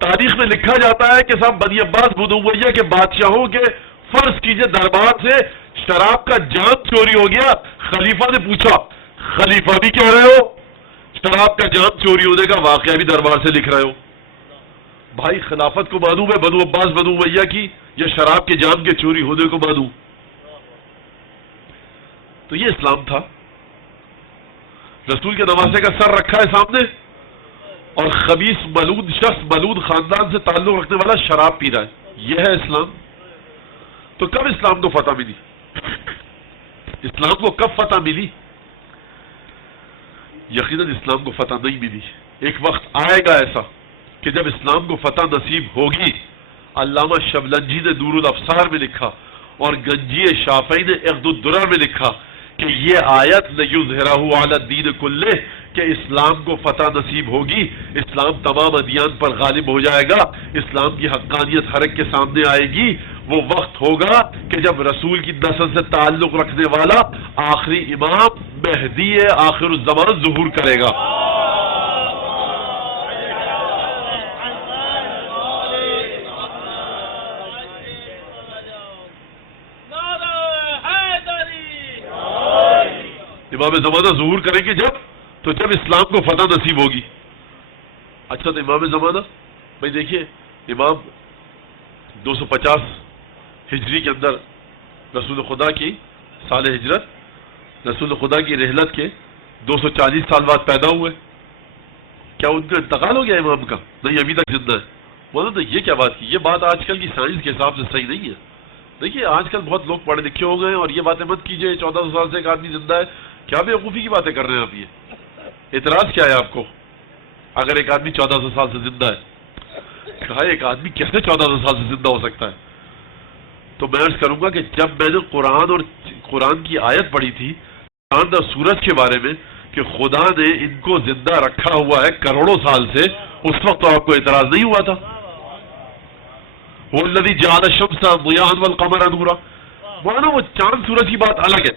تاریخ میں لکھا جاتا ہے کہ صاحب بنی عباس بن امیہ کے بادشاہوں کے فرض کیجئے دربار سے شراب کا جام چوری ہو گیا. خلیفہ نے پوچھا، خلیفہ بھی کہہ رہے ہو شراب کا جام چوری ہونے کا واقعہ بھی دربار سے لکھ رہے ہو؟ بھائی خلافت کو مانوں میں بنو عباس بن امیہ کی، یا شراب کے جام کے چوری ہونے کو مانوں؟ تو یہ اسلام تھا. رسول کے نواسے کا سر رکھا ہے سامنے، اور خبیث ملعون شخص ملعون خاندان سے تعلق رکھنے والا شراب پی رہا ہے. یہ ہے اسلام. تو کب اسلام کو فتح ملی؟ اسلام کو کب فتح ملی؟ یقیناً اسلام کو فتح نہیں ملی. ایک وقت آئے گا ایسا کہ جب اسلام کو فتح نصیب ہوگی. علامہ شبلنجی نے نور الافسار میں لکھا اور گنجی شافعی نے عقد الدرر میں لکھا کہ یہ آیت لیظہرہ علی الدین کلہ، کہ اسلام کو فتح نصیب ہوگی، اسلام تمام ادیان پر غالب ہو جائے گا، اسلام کی حقانیت ہر ایک کے سامنے آئے گی. وہ وقت ہوگا کہ جب رسول کی نسل سے تعلق رکھنے والا آخری امام مہدی آخر الزمان ظہور کرے گا. امام زمانہ ظہور کریں گے جب اسلام کو فتح نصیب ہوگی. اچھا تو امام زمانہ بھائی دیکھیے، امام 250 ہجری کے اندر رسول خدا کی سال ہجرت، رسول خدا کی رحلت کے 240 سال بعد پیدا ہوئے. کیا ان کا انتقال ہو گیا امام کا؟ نہیں، ابھی تک زندہ ہے. بولو تو یہ کیا بات کی؟ یہ بات آج کل کی سائنس کے حساب سے صحیح نہیں ہے. دیکھیے آج کل بہت لوگ پڑھے لکھے ہو گئے ہیں، اور یہ باتیں مت کیجئے 1400 سال سے ایک آدمی زندہ ہے. کیا بیوقوفی کی باتیں کر رہے ہیں آپ؟ یہ اعتراض کیا ہے آپ کو؟ اگر ایک آدمی 1400 سال سے زندہ ہے، کہا ایک آدمی کیسے 1400 سال سے زندہ ہو سکتا ہے؟ تو میں عرض کروں گا کہ جب میں نے قرآن کی آیت پڑھی تھی چاند اور سورج کے بارے میں کہ خدا نے ان کو زندہ رکھا ہوا ہے کروڑوں سال سے، اس وقت تو آپ کو اعتراض نہیں ہوا تھا. وَالَّذِي جَعَلَ الشَّمْسَ ضِيَاءً وَالْقَمَرَ نُورًا. وہ چاند سورج کی بات الگ ہے.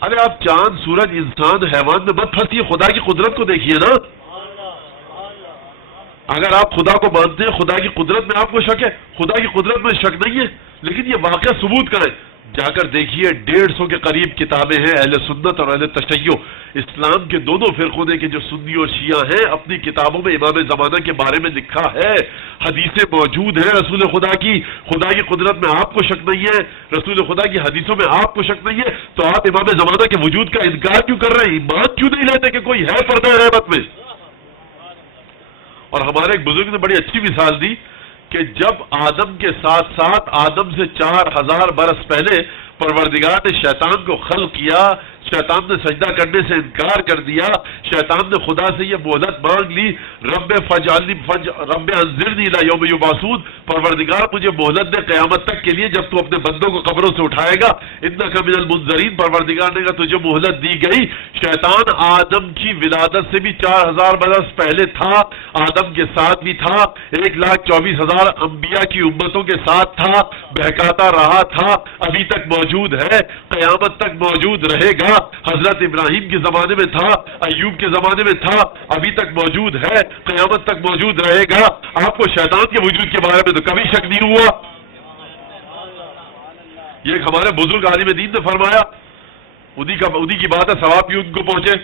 ارے آپ چاند سورج انسان حیوان میں مت پھنسیے، خدا کی قدرت کو دیکھیے نا. اگر آپ خدا کو مانتے ہیں، خدا کی قدرت میں آپ کو شک ہے؟ خدا کی قدرت میں شک نہیں ہے، لیکن یہ واقعہ ثبوت کریں. جا کر دیکھیے 150 کے قریب کتابیں ہیں اہل سنت اور اہل تشیع، اسلام کے دونوں فرقوں نے کہ جو سنی اور شیعہ ہیں اپنی کتابوں میں امام زمانہ کے بارے میں لکھا ہے. حدیثیں موجود ہیں رسول خدا کی قدرت میں آپ کو شک نہیں ہے، رسول خدا کی حدیثوں میں آپ کو شک نہیں ہے، تو آپ امام زمانہ کے وجود کا انکار کیوں کر رہے ہیں؟ ایمان کیوں نہیں لیتے کہ کوئی ہے پردہ رحمت میں؟ اور ہمارے ایک بزرگ نے بڑی اچھی مثال دی کہ جب آدم کے ساتھ ساتھ آدم سے 4000 برس پہلے پروردگار نے شیطان کو خلق کیا، شیطان نے سجدہ کرنے سے انکار کر دیا، شیطان نے خدا سے یہ مہلت مانگ لی، رب انذرنی الی یوم یبعثون، پروردگار مجھے مہلت دے قیامت تک کے لیے جب تو اپنے بندوں کو قبروں سے اٹھائے گا، انک من المنذرین، پروردگار نے کہا تجھے مہلت دی گئی. شیطان آدم کی ولادت سے بھی 4000 برس پہلے تھا، آدم کے ساتھ بھی تھا، 1,24,000 انبیاء کی امتوں کے ساتھ تھا، بہکاتا رہا تھا، ابھی تک موجود ہے، قیامت تک موجود رہے گا. حضرت ابراہیم کے زمانے میں تھا، ایوب کے زمانے میں تھا، ابھی تک موجود ہے، قیامت تک موجود رہے گا. آپ کو شیطان کے وجود کے بارے میں تو کبھی شک نہیں ہوا. یہ ہمارے بزرگ عالم دین نے فرمایا، انہی کی بات ہے، ثواب بھی ان کو پہنچے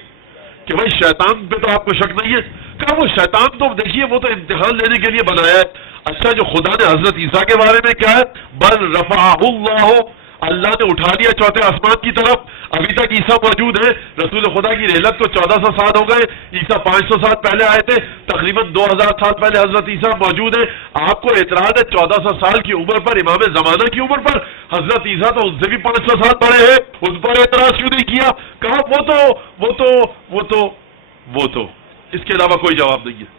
کہ بھائی شیطان پہ تو آپ کو شک نہیں ہے. کہا وہ شیطان تو دیکھیے وہ تو امتحان لینے کے لیے بنایا ہے. اچھا جو خدا نے حضرت عیسیٰ کے بارے میں کیا ہے، بل رفعہ اللہ، اللہ نے اٹھا لیا چوتھے آسمان کی طرف، ابھی تک عیسیٰ موجود ہے. رسول خدا کی رحلت کو 1400 سال ہو گئے، عیسیٰ 500 سال پہلے آئے تھے، تقریباً 2000 سال پہلے حضرت عیسیٰ موجود ہے. آپ کو اعتراض ہے 1400 سال کی عمر پر، امام زمانہ کی عمر پر؟ حضرت عیسیٰ تو ان سے بھی 500 سال بڑے ہیں، ان پر اعتراض کیوں نہیں کیا؟ کہا وہ تو اس کے علاوہ کوئی جواب نہیں ہے.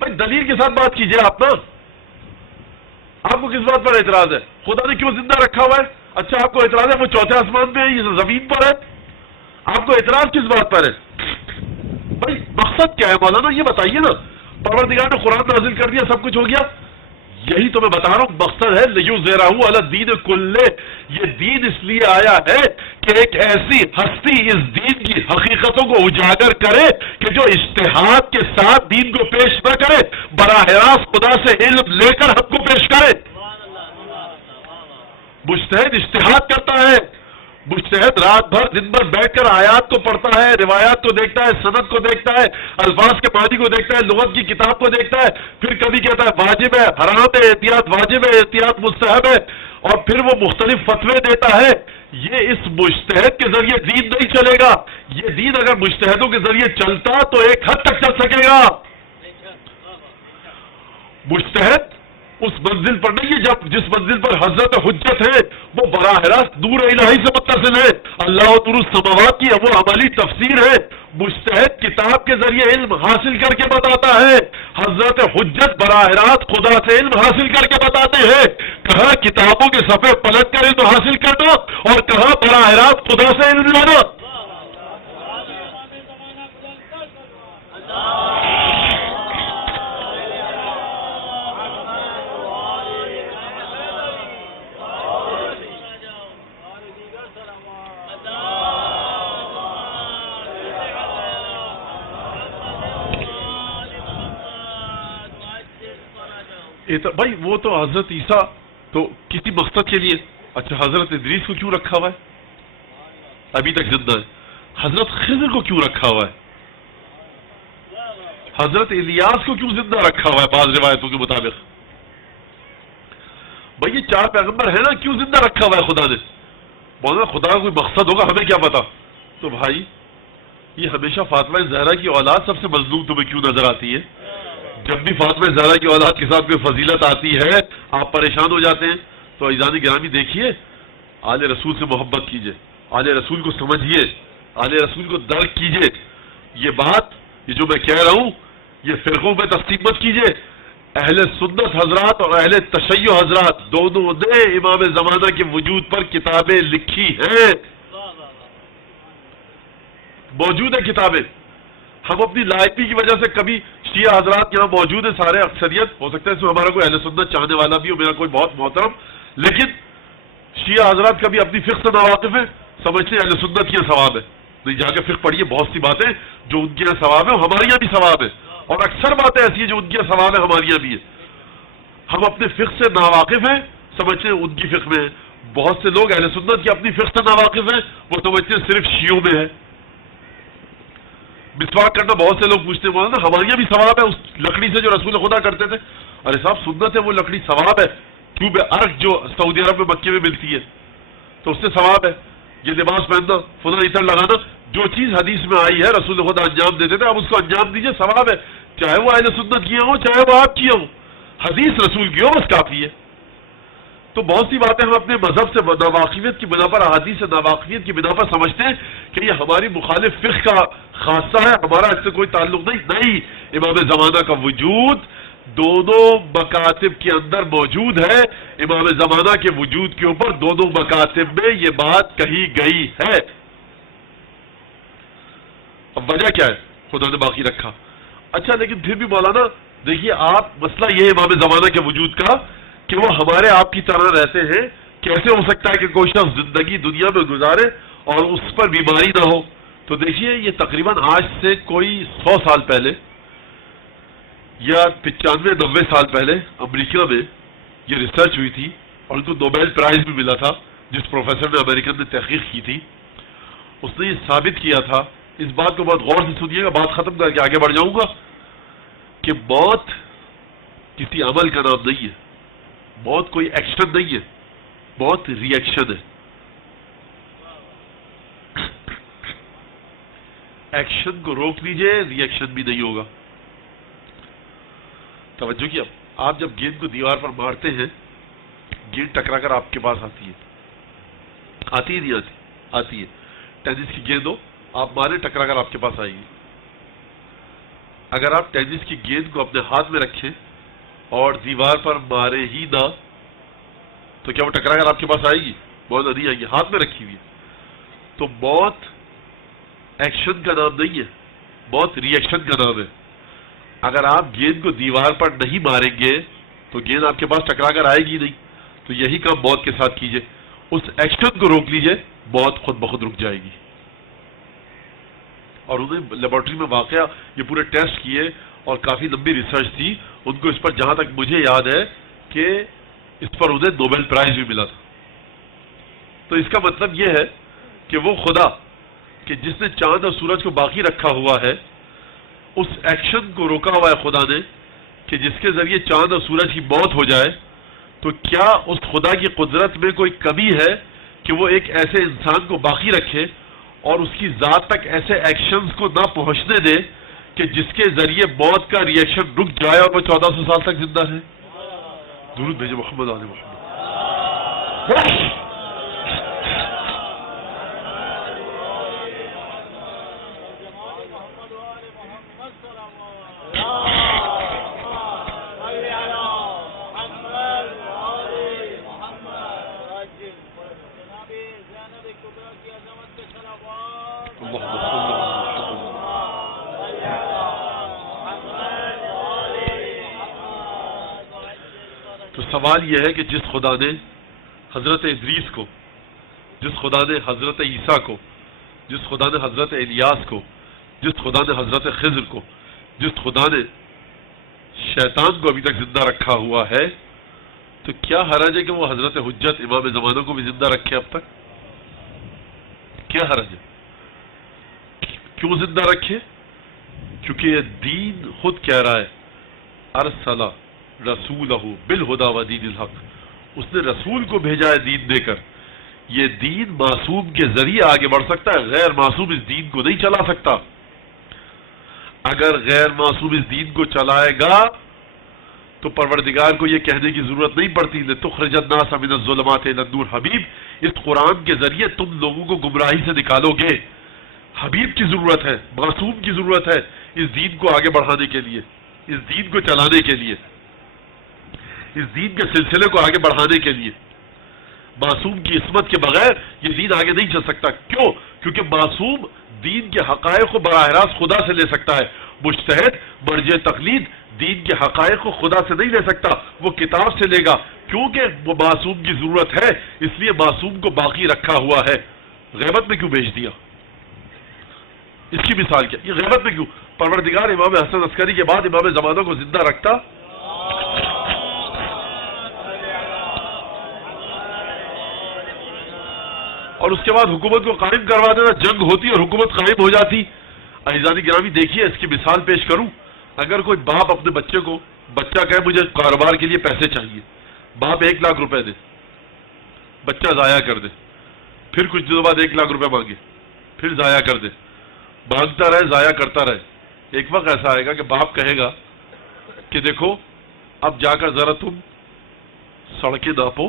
بھائی دلیل کے ساتھ بات کیجئے آپ نا. آپ کو کس بات پر اعتراض ہے؟ خدا نے کیوں زندہ رکھا ہوا ہے؟ اچھا آپ کو اعتراض ہے وہ چوتھے آسمان میں ہے، یہ زمین پر ہے؟ آپ کو اعتراض کس بات پر ہے؟ بھائی مقصد کیا ہے مولانا یہ بتائیے نا. پروردگار نے قرآن نازل کر دیا، سب کچھ ہو گیا. یہی تو میں بتا رہا ہوں مقصد ہے لیظہرہ علی الدین کلہ، یہ دین اس لیے آیا ہے کہ ایک ایسی ہستی اس دین کی حقیقتوں کو اجاگر کرے کہ جو اجتہاد کے ساتھ دین کو پیش نہ کرے، براہ راست خدا سے علم لے کر ہم کو پیش کرے۔ مجتہد اجتہاد کرتا ہے، مجتہد رات بھر دن بھر بیٹھ کر آیات کو پڑھتا ہے، روایات کو دیکھتا ہے، سند کو دیکھتا ہے، الفاظ کے معنی کو دیکھتا ہے، لغت کی کتاب کو دیکھتا ہے، پھر کبھی کہتا ہے واجب ہے، حرام ہے، احتیاط واجب ہے، احتیاط مستحب ہے، اور پھر وہ مختلف فتوے دیتا ہے۔ یہ اس مجتہد کے ذریعے دین نہیں چلے گا۔ یہ دین اگر مجتہدوں کے ذریعے چلتا تو ایک حد تک چل سکے گا۔ مجتہد اس منزل پر نہیں ہے جس منزل پر حضرت حجت ہے، وہ براہ راست نور الہی سے متصل ہے۔ اللہ نور السماوات کی وہ عملی تفسیر ہے۔ مجتہد کتاب کے ذریعے علم حاصل کر کے بتاتا ہے، حضرت حجت براہ راست خدا سے علم حاصل کر کے بتاتے ہیں۔ کہاں کتابوں کے صفحے پلٹ کر علم حاصل کرنا اور کہاں براہ راست خدا سے علم لینا۔ بھائی وہ تو حضرت عیسیٰ تو کسی مقصد کے لیے، اچھا حضرت ادریس کو کیوں رکھا ہوا ہے؟ ابھی تک زندہ ہے۔ حضرت خضر کو کیوں رکھا ہوا ہے؟ حضرت الیاس کو کیوں زندہ رکھا ہوا ہے بعض روایتوں کے مطابق؟ بھائی یہ چار پیغمبر ہیں نا، کیوں زندہ رکھا ہوا ہے خدا نے؟ مولانا خدا کا کوئی مقصد ہوگا، ہمیں کیا پتا؟ تو بھائی یہ ہمیشہ فاطمہ زہرا کی اولاد سب سے مظلوم تمہیں کیوں نظر آتی ہے؟ جب بھی فاطمہ زہرا کی اولاد کے ساتھ کوئی فضیلت آتی ہے آپ پریشان ہو جاتے ہیں۔ تو عزیزان گرامی دیکھیے، آل رسول سے محبت کیجئے، آل رسول کو سمجھیے، آل رسول کو درک کیجئے۔ یہ بات، یہ جو میں کہہ رہا ہوں، یہ فرقوں میں تقسیم مت کیجئے۔ اہل سنت حضرات اور اہل تشیع حضرات دونوں نے امام زمانہ کے وجود پر کتابیں لکھی ہیں، موجود ہیں کتابیں۔ ہم اپنی لائقی کی وجہ سے کبھی شیعہ حضرات یہاں موجود ہیں، سارے اکثریت، ہو سکتا ہے اس میں ہمارا کوئی اہل سنت چاہنے والا بھی ہو، میرا کوئی بہت محترم، لیکن شیعہ حضرات کبھی اپنی فقہ سے ناواقف ہیں، سمجھتے ہیں اہل سنت کی ثواب ہے۔ نہیں، جا کے فقہ پڑھیے، بہت سی باتیں جو ان کے یہاں ثواب ہے ہمارے یہاں بھی ثواب ہے، اور اکثر باتیں ایسی ہیں جو ان کے یہاں ثواب ہے ہمارے یہاں بھی ہے۔ ہم اپنے فقہ سے ناواقف ہیں، سمجھتے ہیں ان کی فقہ میں ہے۔ بہت سے لوگ اہل سنت کی اپنی فقہ سے ناواقف ہیں، وہ سمجھتے ہیں صرف شیعوں میں ہے۔ مسواک کرنا بہت سے لوگ پوچھتے ہیں، نا ہمارے یہاں بھی ثواب ہے اس لکڑی سے جو رسول خدا کرتے تھے۔ ارے صاحب سنت ہے، وہ لکڑی ثواب ہے، کیوب ارق جو سعودی عرب میں مکے میں ملتی ہے تو اس سے ثواب ہے۔ یہ لباس پہننا، فلاں عطر لگانا، جو چیز حدیث میں آئی ہے رسول خدا انجام دیتے تھے، آپ اس کو انجام دیجئے، ثواب ہے، چاہے وہ اہل سنت کیا ہوں چاہے وہ آپ کیا ہوں، حدیث رسول کی ہو بس کافی ہے۔ تو بہت سی باتیں ہم اپنے مذہب سے ناواقفیت کی بنا پر، احادیث سے ناواقفیت کی بنا پر سمجھتے ہیں کہ یہ ہماری مخالف فقہ کا خاصہ ہے، ہمارا اس سے کوئی تعلق نہیں۔ امام زمانہ کا وجود دونوں مکاتب کے اندر موجود ہے، امام زمانہ کے وجود کے اوپر دونوں مکاتب میں یہ بات کہی گئی ہے۔ اب وجہ کیا ہے؟ خدا نے باقی رکھا۔ اچھا لیکن پھر بھی مولانا دیکھیے، آپ مسئلہ یہ ہے امام زمانہ کے وجود کا کہ وہ ہمارے آپ کی طرح رہتے ہیں، کیسے ہو سکتا ہے کہ کوئی شخص زندگی دنیا میں گزارے اور اس پر بیماری نہ ہو؟ تو دیکھیے یہ تقریباً آج سے کوئی 100 سال پہلے یا 95-90 سال پہلے امریکہ میں یہ ریسرچ ہوئی تھی اور ان کو نوبیل پرائز بھی ملا تھا، جس پروفیسر نے امریکن نے تحقیق کی تھی، اس نے یہ ثابت کیا تھا، اس بات کو بہت غور سے سنیے گا، بات ختم کر کے آگے بڑھ جاؤں گا، کہ موت کسی عمل کا نام نہیں ہے، موت کوئی ایکشن نہیں ہے، موت ری ایکشن ہے۔ ایکشن کو روک لیجئے، ری ایکشن بھی نہیں ہوگا۔ توجہ کیا، آپ جب گیند کو دیوار پر مارتے ہیں، گیند ٹکرا کر آپ کے پاس آتی ہے، آتی ہے نہیں آتی؟ آتی ہے۔ ٹینس کی گیند ہو، آپ مارے، ٹکرا کر آپ کے پاس آئے گی۔ اگر آپ ٹینس کی گیند کو اپنے ہاتھ میں رکھیں اور دیوار پر مارے ہی نہ، تو کیا وہ ٹکرا کر آپ کے پاس آئے گی؟ بہت نہیں آئے گی، ہاتھ میں رکھی ہوئی ہے۔ تو موت ایکشن کا نام نہیں ہے، موت ری ایکشن کا نام ہے۔ اگر آپ گیند کو دیوار پر نہیں ماریں گے تو گیند آپ کے پاس ٹکرا کر آئے گی نہیں۔ تو یہی کام موت کے ساتھ کیجئے، اس ایکشن کو روک لیجئے، موت خود بخود رک جائے گی. اور انہیں لیبارٹری میں واقعہ یہ پورے ٹیسٹ کیے اور کافی لمبی ریسرچ تھی ان کو اس پر، جہاں تک مجھے یاد ہے کہ اس پر انہیں نوبل پرائز بھی ملا تھا. تو اس کا مطلب یہ ہے کہ وہ خدا کہ جس نے چاند اور سورج کو باقی رکھا ہوا ہے، اس ایکشن کو روکا ہوا ہے خدا نے کہ جس کے ذریعے چاند اور سورج کی موت ہو جائے. تو کیا اس خدا کی قدرت میں کوئی کمی ہے کہ وہ ایک ایسے انسان کو باقی رکھے اور اس کی ذات تک ایسے ایکشنز کو نہ پہنچنے دے کہ جس کے ذریعے موت کا ریئیکشن رک جائے اور وہ 1400 سال تک زندہ ہے؟ درود بھیجے محمد علیہ محمد. تو سوال یہ ہے کہ جس خدا نے حضرت ادریس کو، جس خدا نے حضرت عیسیٰ کو، جس خدا نے حضرت الیاس کو، جس خدا نے حضرت خضر کو، جس خدا نے شیطان کو ابھی تک زندہ رکھا ہوا ہے، تو کیا حرج ہے کہ وہ حضرت حجت امام زمانوں کو بھی زندہ رکھے اب تک؟ کیا حرج ہے؟ کیوں زندہ رکھے؟ کیونکہ یہ دین خود کہہ رہا ہے ارسلہ رسولہ بالہدی ودین الحق، اس نے رسول کو بھیجا ہے دین دے کر. یہ دین معصوم کے ذریعے آگے بڑھ سکتا ہے، غیر معصوم اس دین کو نہیں چلا سکتا. اگر غیر معصوم اس دین کو چلائے گا تو پروردگار کو یہ کہنے کی ضرورت نہیں پڑتی لتخرج الناس من الظلمات الی النور. حبیب اس قرآن کے ذریعے تم لوگوں کو گمراہی سے نکالو گے. حبیب کی ضرورت ہے، معصوم کی ضرورت ہے اس دین کو آگے بڑھانے کے لیے، اس دین کو چلانے کے لیے، اس دین کے سلسلے کو آگے بڑھانے کے لیے. معصوم کی عصمت کے بغیر یہ دین آگے نہیں چل سکتا. کیوں؟ کیونکہ معصوم دین کے حقائق کو براہ راست خدا سے لے سکتا ہے. مجتہد مرجع تقلید دین کے حقائق کو خدا سے نہیں لے سکتا، وہ کتاب سے لے گا. کیونکہ وہ معصوم کی ضرورت ہے، اس لیے معصوم کو باقی رکھا ہوا ہے. غیبت میں کیوں بھیج دیا؟ اس کی مثال کیا؟ یہ غیبت میں کیوں؟ پروردگار امام حسن عسکری کے بعد امام زمانوں کو زندہ رکھتا اور اس کے بعد حکومت کو قائم کروا دینا، جنگ ہوتی اور حکومت قائم ہو جاتی. عزیزان گرامی دیکھیے اس کی مثال پیش کروں. اگر کوئی باپ اپنے بچے کو، بچہ کہے مجھے کاروبار کے لیے پیسے چاہیے، باپ 1 لاکھ روپے دے، بچہ ضائع کر دے، پھر کچھ دنوں بعد 1 لاکھ روپے مانگے، پھر ضائع کر دے، مانگتا رہے ضائع کرتا رہے. ایک وقت ایسا آئے گا کہ باپ کہے گا کہ دیکھو اب جا کر ذرا تم سڑکیں ناپو،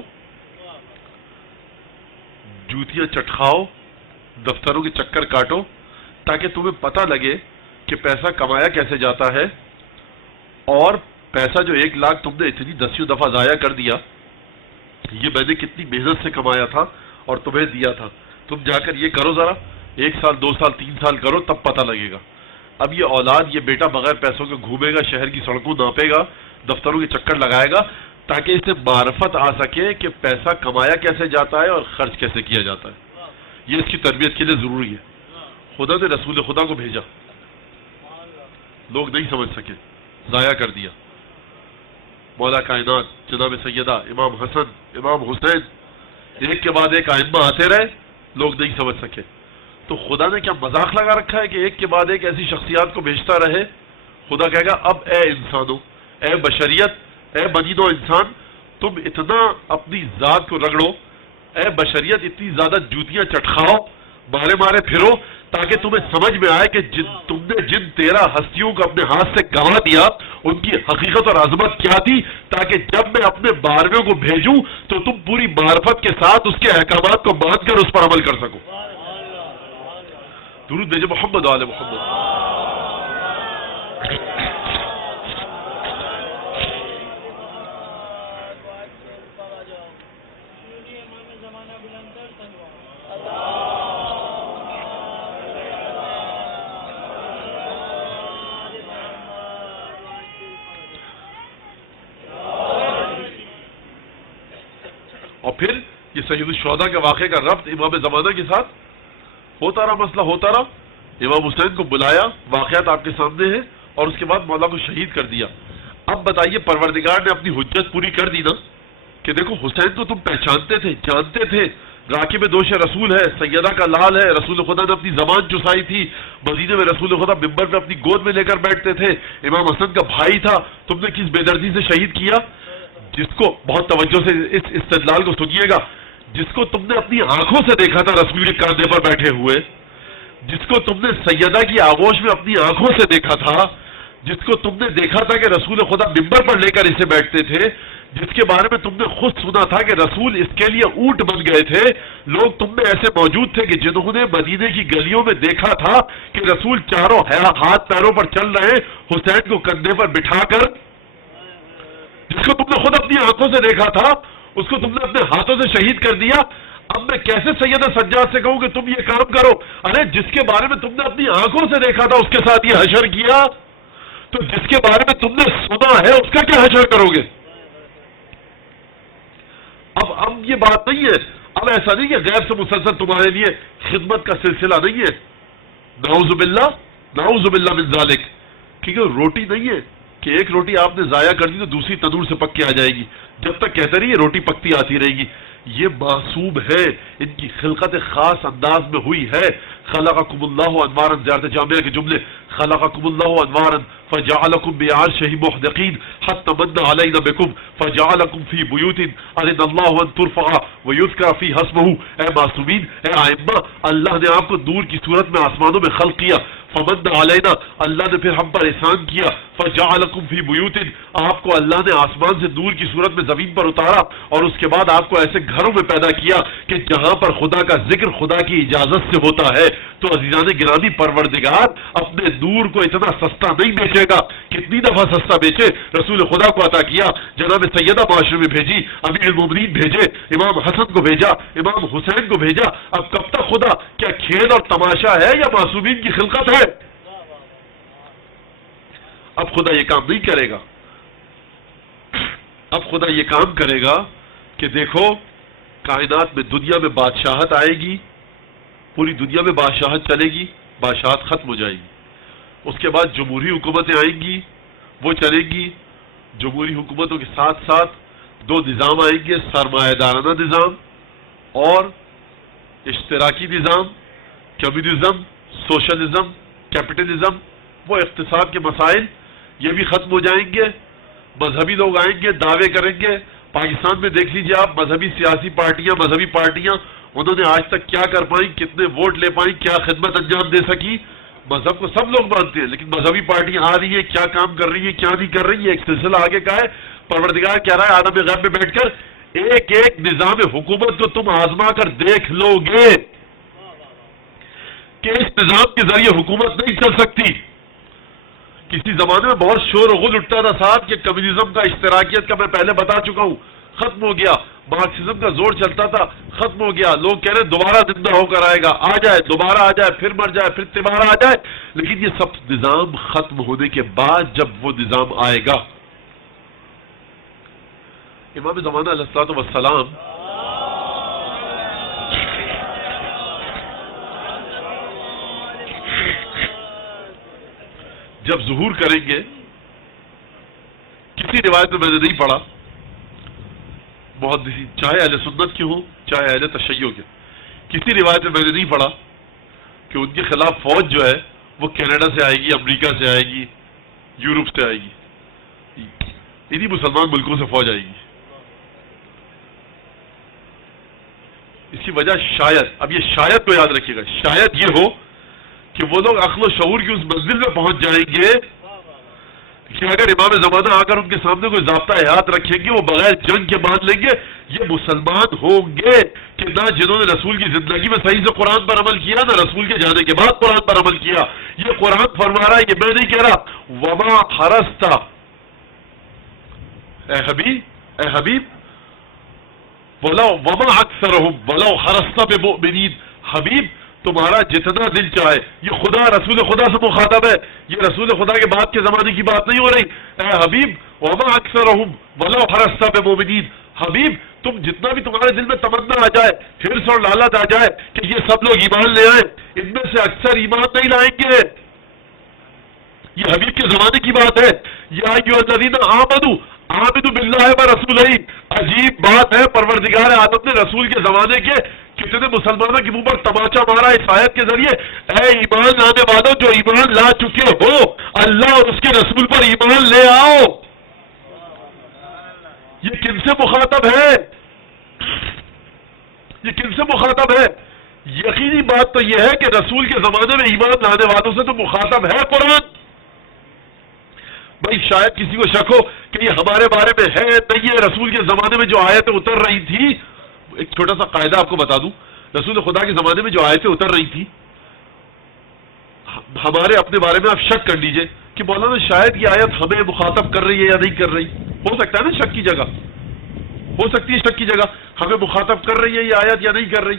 جوتیاں چٹکاؤ، دفتروں کے چکر کاٹو، تاکہ تمہیں پتہ لگے کہ پیسہ کمایا کیسے جاتا ہے، اور پیسہ جو 1 لاکھ تم نے اتنی 10 دفعہ ضائع کر دیا، یہ میں نے کتنی محنت سے کمایا تھا اور تمہیں دیا تھا. تم جا کر یہ کرو، ذرا 1 سال 2 سال 3 سال کرو، تب پتہ لگے گا. اب یہ اولاد، یہ بیٹا بغیر پیسوں کے گھومے گا، شہر کی سڑکوں ناپے گا، دفتروں کے چکر لگائے گا، تاکہ اسے معرفت آ سکے کہ پیسہ کمایا کیسے جاتا ہے اور خرچ کیسے کیا جاتا ہے. یہ اس کی تربیت کے لیے ضروری ہے. خدا نے رسول خدا کو بھیجا، لوگ نہیں سمجھ سکے، ضائع کر دیا. مولا کائنات جناب سیدہ امام حسن، امام حسین، ایک کے بعد ایک ائمہ آتے رہے، لوگ نہیں سمجھ سکے. تو خدا نے کیا مذاق لگا رکھا ہے کہ ایک کے بعد ایک ایسی شخصیات کو بھیجتا رہے؟ خدا کہے گا اب اے انسانوں، اے بشریت، اے بنی نوع انسان، تم اتنا اپنی ذات کو رگڑو، اے بشریت اتنی زیادہ جوتیاں چٹکاؤ، مارے مارے پھرو، تاکہ تمہیں سمجھ میں آئے کہ تم نے جن 13 ہستیوں کو اپنے ہاتھ سے گنوا دیا ان کی حقیقت اور عظمت کیا تھی، تاکہ جب میں اپنے 12ویں کو بھیجوں تو تم پوری معرفت کے ساتھ اس کے احکامات کو مان کر اس پر عمل کر سکو. درود بھیجے محمد آل محمد. اور پھر یہ سید الشہداء کے واقعے کا ربط امام زمانہ کے ساتھ ہوتا رہا، مسئلہ ہوتا رہا. امام حسین کو بلایا، واقعات آپ کے سامنے ہیں، اور اس کے بعد مولا کو شہید کر دیا. اب بتائیے پروردگار نے اپنی حجت پوری کر دی نا، کہ دیکھو حسین کو تم پہچانتے تھے، جانتے تھے، راکب دوش رسول ہے، سیدہ کا لال ہے، رسول خدا نے اپنی زبان چسائی تھی، مدینے میں رسول خدا ممبر پہ اپنی گود میں لے کر بیٹھتے تھے، امام حسن کا بھائی تھا، تم نے کس بے دردی سے شہید کیا؟ جس کو، بہت توجہ سے اس استدلال کو سنیے گا، جس کو تم نے اپنی آنکھوں سے دیکھا تھا رسول کے کاندھے پر بیٹھے ہوئے، جس کو تم نے سیدہ کی آغوش میں اپنی آنکھوں سے دیکھا تھا، جس کو تم نے دیکھا تھا کہ رسول خدا ممبر پر لے کر اسے بیٹھتے تھے، جس کے بارے میں تم نے خود سنا تھا کہ رسول اس کے لیے اونٹ بن گئے تھے، لوگ تم میں ایسے موجود تھے کہ جنہوں نے مدینے کی گلیوں میں دیکھا تھا کہ رسول چاروں ہاتھ پیروں پر چل رہے، حسین کو کندھے پر بٹھا کر، جس کو تم نے خود اپنی آنکھوں سے دیکھا تھا، اس کو تم نے اپنے ہاتھوں سے شہید کر دیا. اب میں کیسے سیدہ سجاد سے کہوں کہ تم یہ کام کرو؟ ارے جس کے بارے میں تم نے اپنی آنکھوں سے دیکھا تھا اس کے ساتھ یہ حشر کیا، تو جس کے بارے میں تم نے سنا ہے اس کا کیا حشر کرو گے؟ اب یہ بات نہیں ہے، اب ایسا نہیں کہ غیر سے مسلسل تمہارے لیے خدمت کا سلسلہ نہیں ہے. نعوذ باللہ، نعوذ باللہ من ذالک. کیونکہ روٹی نہیں ہے کہ ایک روٹی آپ نے ضائع کر دی تو دوسری تندور سے پک کے آ جائے گی، جب تک کہتے رہیے روٹی پکتی آتی رہے گی. یہ معصوم ہے، ان کی خلقت خاص انداز میں ہوئی ہے. خلقکم اللہ انوارا، زیارت جامعہ کے جملے، خلقکم اللہ انوارا فجعلکم بعرشہ محدقین حتی من علینا بکم فجعلکم فی بیوت اذن اللہ ان ترفع ویذکر فیہا اسمہ. اے معصومین، اے ائمہ، اللہ نے آپ کو نور کی صورت میں آسمانوں میں خلق کیا. فمن علینا، اللہ نے پھر ہم پر احسان کیا. فجعلکم فی بیوت، آپ کو اللہ نے آسمان سے نور کی صورت میں زمین پر اتارا، اور اس کے بعد آپ کو ایسے گھروں میں پیدا کیا کہ جہاں پر خدا کا ذکر خدا کی اجازت سے ہوتا ہے. تو عزیزان گرامی، پروردگار اپنے نور کو اتنا سستا نہیں بیچے گا. کتنی دفعہ سستا بیچے، رسول خدا کو عطا کیا، جناب سیدہ معاشرے میں بھیجی، امیر المومنین بھیجے، امام حسن کو بھیجا، امام حسین کو بھیجا. اب کب تک خدا کیا کھیل اور تماشا ہے یا معصومین کی خلقت ہے؟ اب خدا یہ کام نہیں کرے گا. اب خدا یہ کام کرے گا کہ دیکھو کائنات میں، دنیا میں بادشاہت آئے گی، پوری دنیا میں بادشاہت چلے گی، بادشاہت ختم ہو جائے گی. اس کے بعد جمہوری حکومتیں آئیں گی، وہ چلیں گی. جمہوری حکومتوں کے ساتھ ساتھ دو نظام آئیں گے، سرمایہ دارانہ نظام اور اشتراکی نظام، کمیونزم، سوشلزم، کیپٹلزم. وہ اقتصاد کے مسائل یہ بھی ختم ہو جائیں گے. مذہبی لوگ آئیں گے، دعوے کریں گے. پاکستان میں دیکھ لیجیے آپ، مذہبی سیاسی پارٹیاں، مذہبی پارٹیاں، انہوں نے آج تک کیا کر پائیں، کتنے ووٹ لے پائیں، کیا خدمت انجام دے سکی. مذہب کو سب لوگ مانتے ہیں، لیکن مذہبی پارٹیاں آ رہی ہیں، کیا کام کر رہی ہیں، کیا نہیں کر رہی ہیں. ایک سلسلہ آگے کا ہے. پروردگار کہہ رہا ہے عالم غیب میں بیٹھ کر ایک ایک نظام حکومت کو تم آزما کر دیکھ لو گے کہ اس نظام کے ذریعے حکومت نہیں چل سکتی. کسی زمانے میں بہت شور و غل اٹھتا تھا صاحب کہ کمیونزم کا، اشتراکیت کا، میں پہلے بتا چکا ہوں، ختم ہو گیا. مارکسزم کا زور چلتا تھا، ختم ہو گیا. لوگ کہہ رہے دوبارہ زندہ ہو کر آئے گا، آ جائے، دوبارہ آ جائے، پھر مر جائے، پھر دوبارہ آ جائے. لیکن یہ سب نظام ختم ہونے کے بعد جب وہ نظام آئے گا، امام زمانہ علیہ الصلوۃ والسلام جب ظہور کریں گے، کسی روایت میں نے نہیں پڑھا، محدثین چاہے اہل سنت کے ہوں چاہے اہل تشیع کے، کسی روایت میں نے نہیں پڑھا کہ ان کے خلاف فوج جو ہے وہ کینیڈا سے آئے گی، امریکہ سے آئے گی، یورپ سے آئے گی. انہی مسلمان ملکوں سے فوج آئے گی. اس کی وجہ شاید، اب یہ شاید کو یاد رکھیے گا، شاید یہ ہو کہ وہ لوگ عقل و شعور کی اس منزل میں پہنچ جائیں گے کہ اگر امام زمانہ آ کر ان کے سامنے کوئی ضابطہ حیات رکھیں گے، وہ بغیر جنگ کے مان لیں گے. یہ مسلمان ہوں گے کہ نہ جنہوں نے رسول کی زندگی میں صحیح سے قرآن پر عمل کیا، نہ رسول کے جانے کے بعد قرآن پر عمل کیا. یہ قرآن فرما رہا ہے، یہ میں نہیں کہہ رہا. وما حرست، اے حبیب ولو وما اکثرہم ولو حرست بمؤمنین، حبیب تمہارا جتنا دل چاہے. یہ خدا، رسول خدا سے مخاطب ہے، یہ رسول خدا کے بعد کے زمانے کی بات نہیں ہو رہی. اے حبیب وما اکثرہم ولو حرست بمؤمنین، حبیب تم جتنا بھی تمہارے دل میں تمنا آ جائے، حرص اور لالچ آ جائے کہ یہ سب لوگ ایمان لے آئیں، ان میں سے اکثر ایمان نہیں لائیں گے. یہ حبیب کے زمانے کی بات ہے. یا ایھا الذین آمنوا آمنوا باللہ و رسولہ. عجیب بات ہے، پروردگار عالم نے رسول کے زمانے کے کتنے مسلمانوں کے منہ پر تماچا مارا اس آیت کے ذریعے. اے ایمان لانے والوں جو ایمان لا چکے ہو، اللہ اور اس کے رسول پر ایمان لے آؤ. یہ کن سے مخاطب ہے؟ یہ کن سے مخاطب ہے؟ یقینی بات تو یہ ہے کہ رسول کے زمانے میں ایمان لانے والوں سے تو مخاطب ہے قرآن. بھائی شاید کسی کو شک ہو کہ یہ ہمارے بارے میں ہے نہیں ہے. رسول کے زمانے میں جو آیتیں اتر رہی تھی، ایک چھوٹا سا قاعدہ آپ کو بتا دوں، رسول خدا کے زمانے میں جو آیتیں اتر رہی تھی، ہمارے اپنے بارے میں آپ شک کر لیجئے کہ مولانا شاید یہ آیت ہمیں مخاطب کر رہی ہے یا نہیں کر رہی. ہو سکتا ہے نا شک کی جگہ، ہو سکتی ہے شک کی جگہ ہمیں مخاطب کر رہی ہے یہ آیت یا نہیں کر رہی.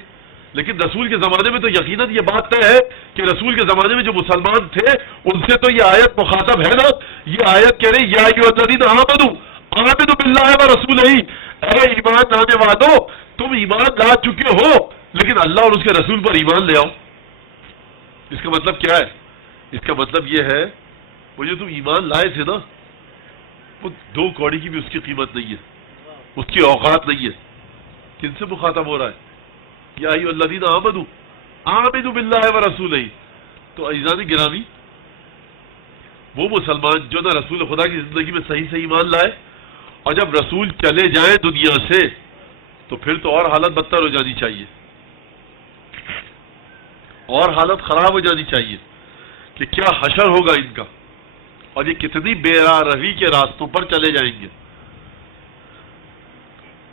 لیکن رسول کے زمانے میں تو یقیناً یہ بات طے ہے کہ رسول کے زمانے میں جو مسلمان تھے ان سے تو یہ آیت مخاطب ہے نا. یہ آیت کہہ رہی یا ایھا الذین آمنوا آمنوا باللہ و رسولہ. اے ایمان لانے والو تم ایمان لا چکے ہو لیکن اللہ اور اس کے رسول پر ایمان لے آؤ. اس کا مطلب کیا ہے؟ اس کا مطلب یہ ہے وہ جو تم ایمان لائے تھے نا، وہ 2 کوڑی کی بھی اس کی قیمت نہیں ہے، اس کی اوقات نہیں ہے. کن سے مخاطب ہو رہا ہے؟ یا ایھا الذین آمنوا آمنوا باللہ و رسولہ. تو عزیزان گرامی، وہ مسلمان جو نہ رسول خدا کی زندگی میں صحیح سے ایمان لائے، اور جب رسول چلے جائیں دنیا سے تو پھر تو اور حالت بدتر ہو جانی چاہیے، اور حالت خراب ہو جانی چاہیے کہ کیا حشر ہوگا ان کا، اور یہ کتنی بے راہ روی کے راستوں پر چلے جائیں گے.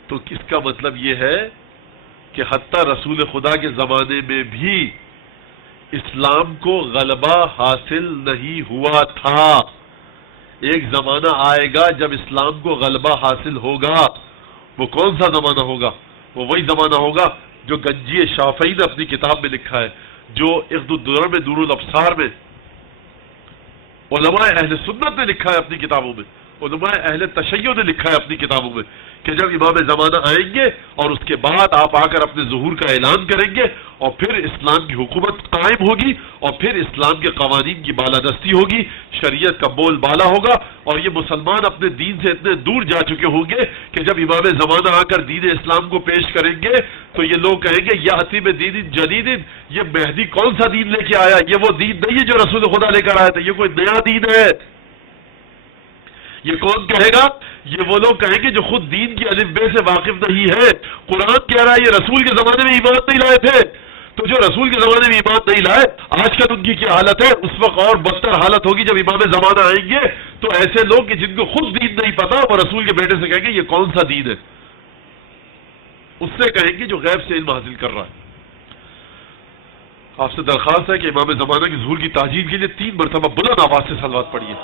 تو اس کا مطلب یہ ہے کہ حتیٰ رسول خدا کے زمانے میں بھی اسلام کو غلبہ حاصل نہیں ہوا تھا. ایک زمانہ آئے گا جب اسلام کو غلبہ حاصل ہوگا. وہ کون سا زمانہ ہوگا؟ وہ وہی زمانہ ہوگا جو گنجی شافعی نے اپنی کتاب میں لکھا ہے، جو عقد الدرر میں، دور الابصار میں علماء اہل سنت نے لکھا ہے اپنی کتابوں میں، علماء اہل تشیع نے لکھا ہے اپنی کتابوں میں کہ جب امام زمانہ آئیں گے اور اس کے بعد آپ آ کر اپنے ظہور کا اعلان کریں گے اور پھر اسلام کی حکومت قائم ہوگی اور پھر اسلام کے قوانین کی بالادستی ہوگی، شریعت کا بول بالا ہوگا، اور یہ مسلمان اپنے دین سے اتنے دور جا چکے ہوں گے کہ جب امام زمانہ آ کر دین اسلام کو پیش کریں گے تو یہ لوگ کہیں گے یاتی بدین جدید، یہ مہدی کون سا دین لے کے آیا؟ یہ وہ دین نہیں ہے جو رسول خدا لے کر آیا تھا، یہ کوئی نیا دین ہے. یہ کون کہے گا؟ یہ وہ لوگ کہیں گے جو خود دین کی الف بے سے واقف نہیں ہے. قرآن کہہ رہا ہے یہ رسول کے زمانے میں ایمان نہیں لائے تھے. تو جو رسول کے زمانے میں ایمان نہیں لائے، آج کل ان کی کیا حالت ہے؟ اس وقت اور بدتر حالت ہوگی جب امام زمانہ آئیں گے تو ایسے لوگ کہ جن کو خود دین نہیں پتا وہ رسول کے بیٹے سے کہیں گے یہ کون سا دین ہے؟ اس سے کہیں گے جو غیب سے علم حاصل کر رہا ہے. آپ سے درخواست ہے کہ امام زمانہ کی ظہور کی تہجید کے لیے 3 مرتبہ بلند آواز سے صلوات پڑھیے.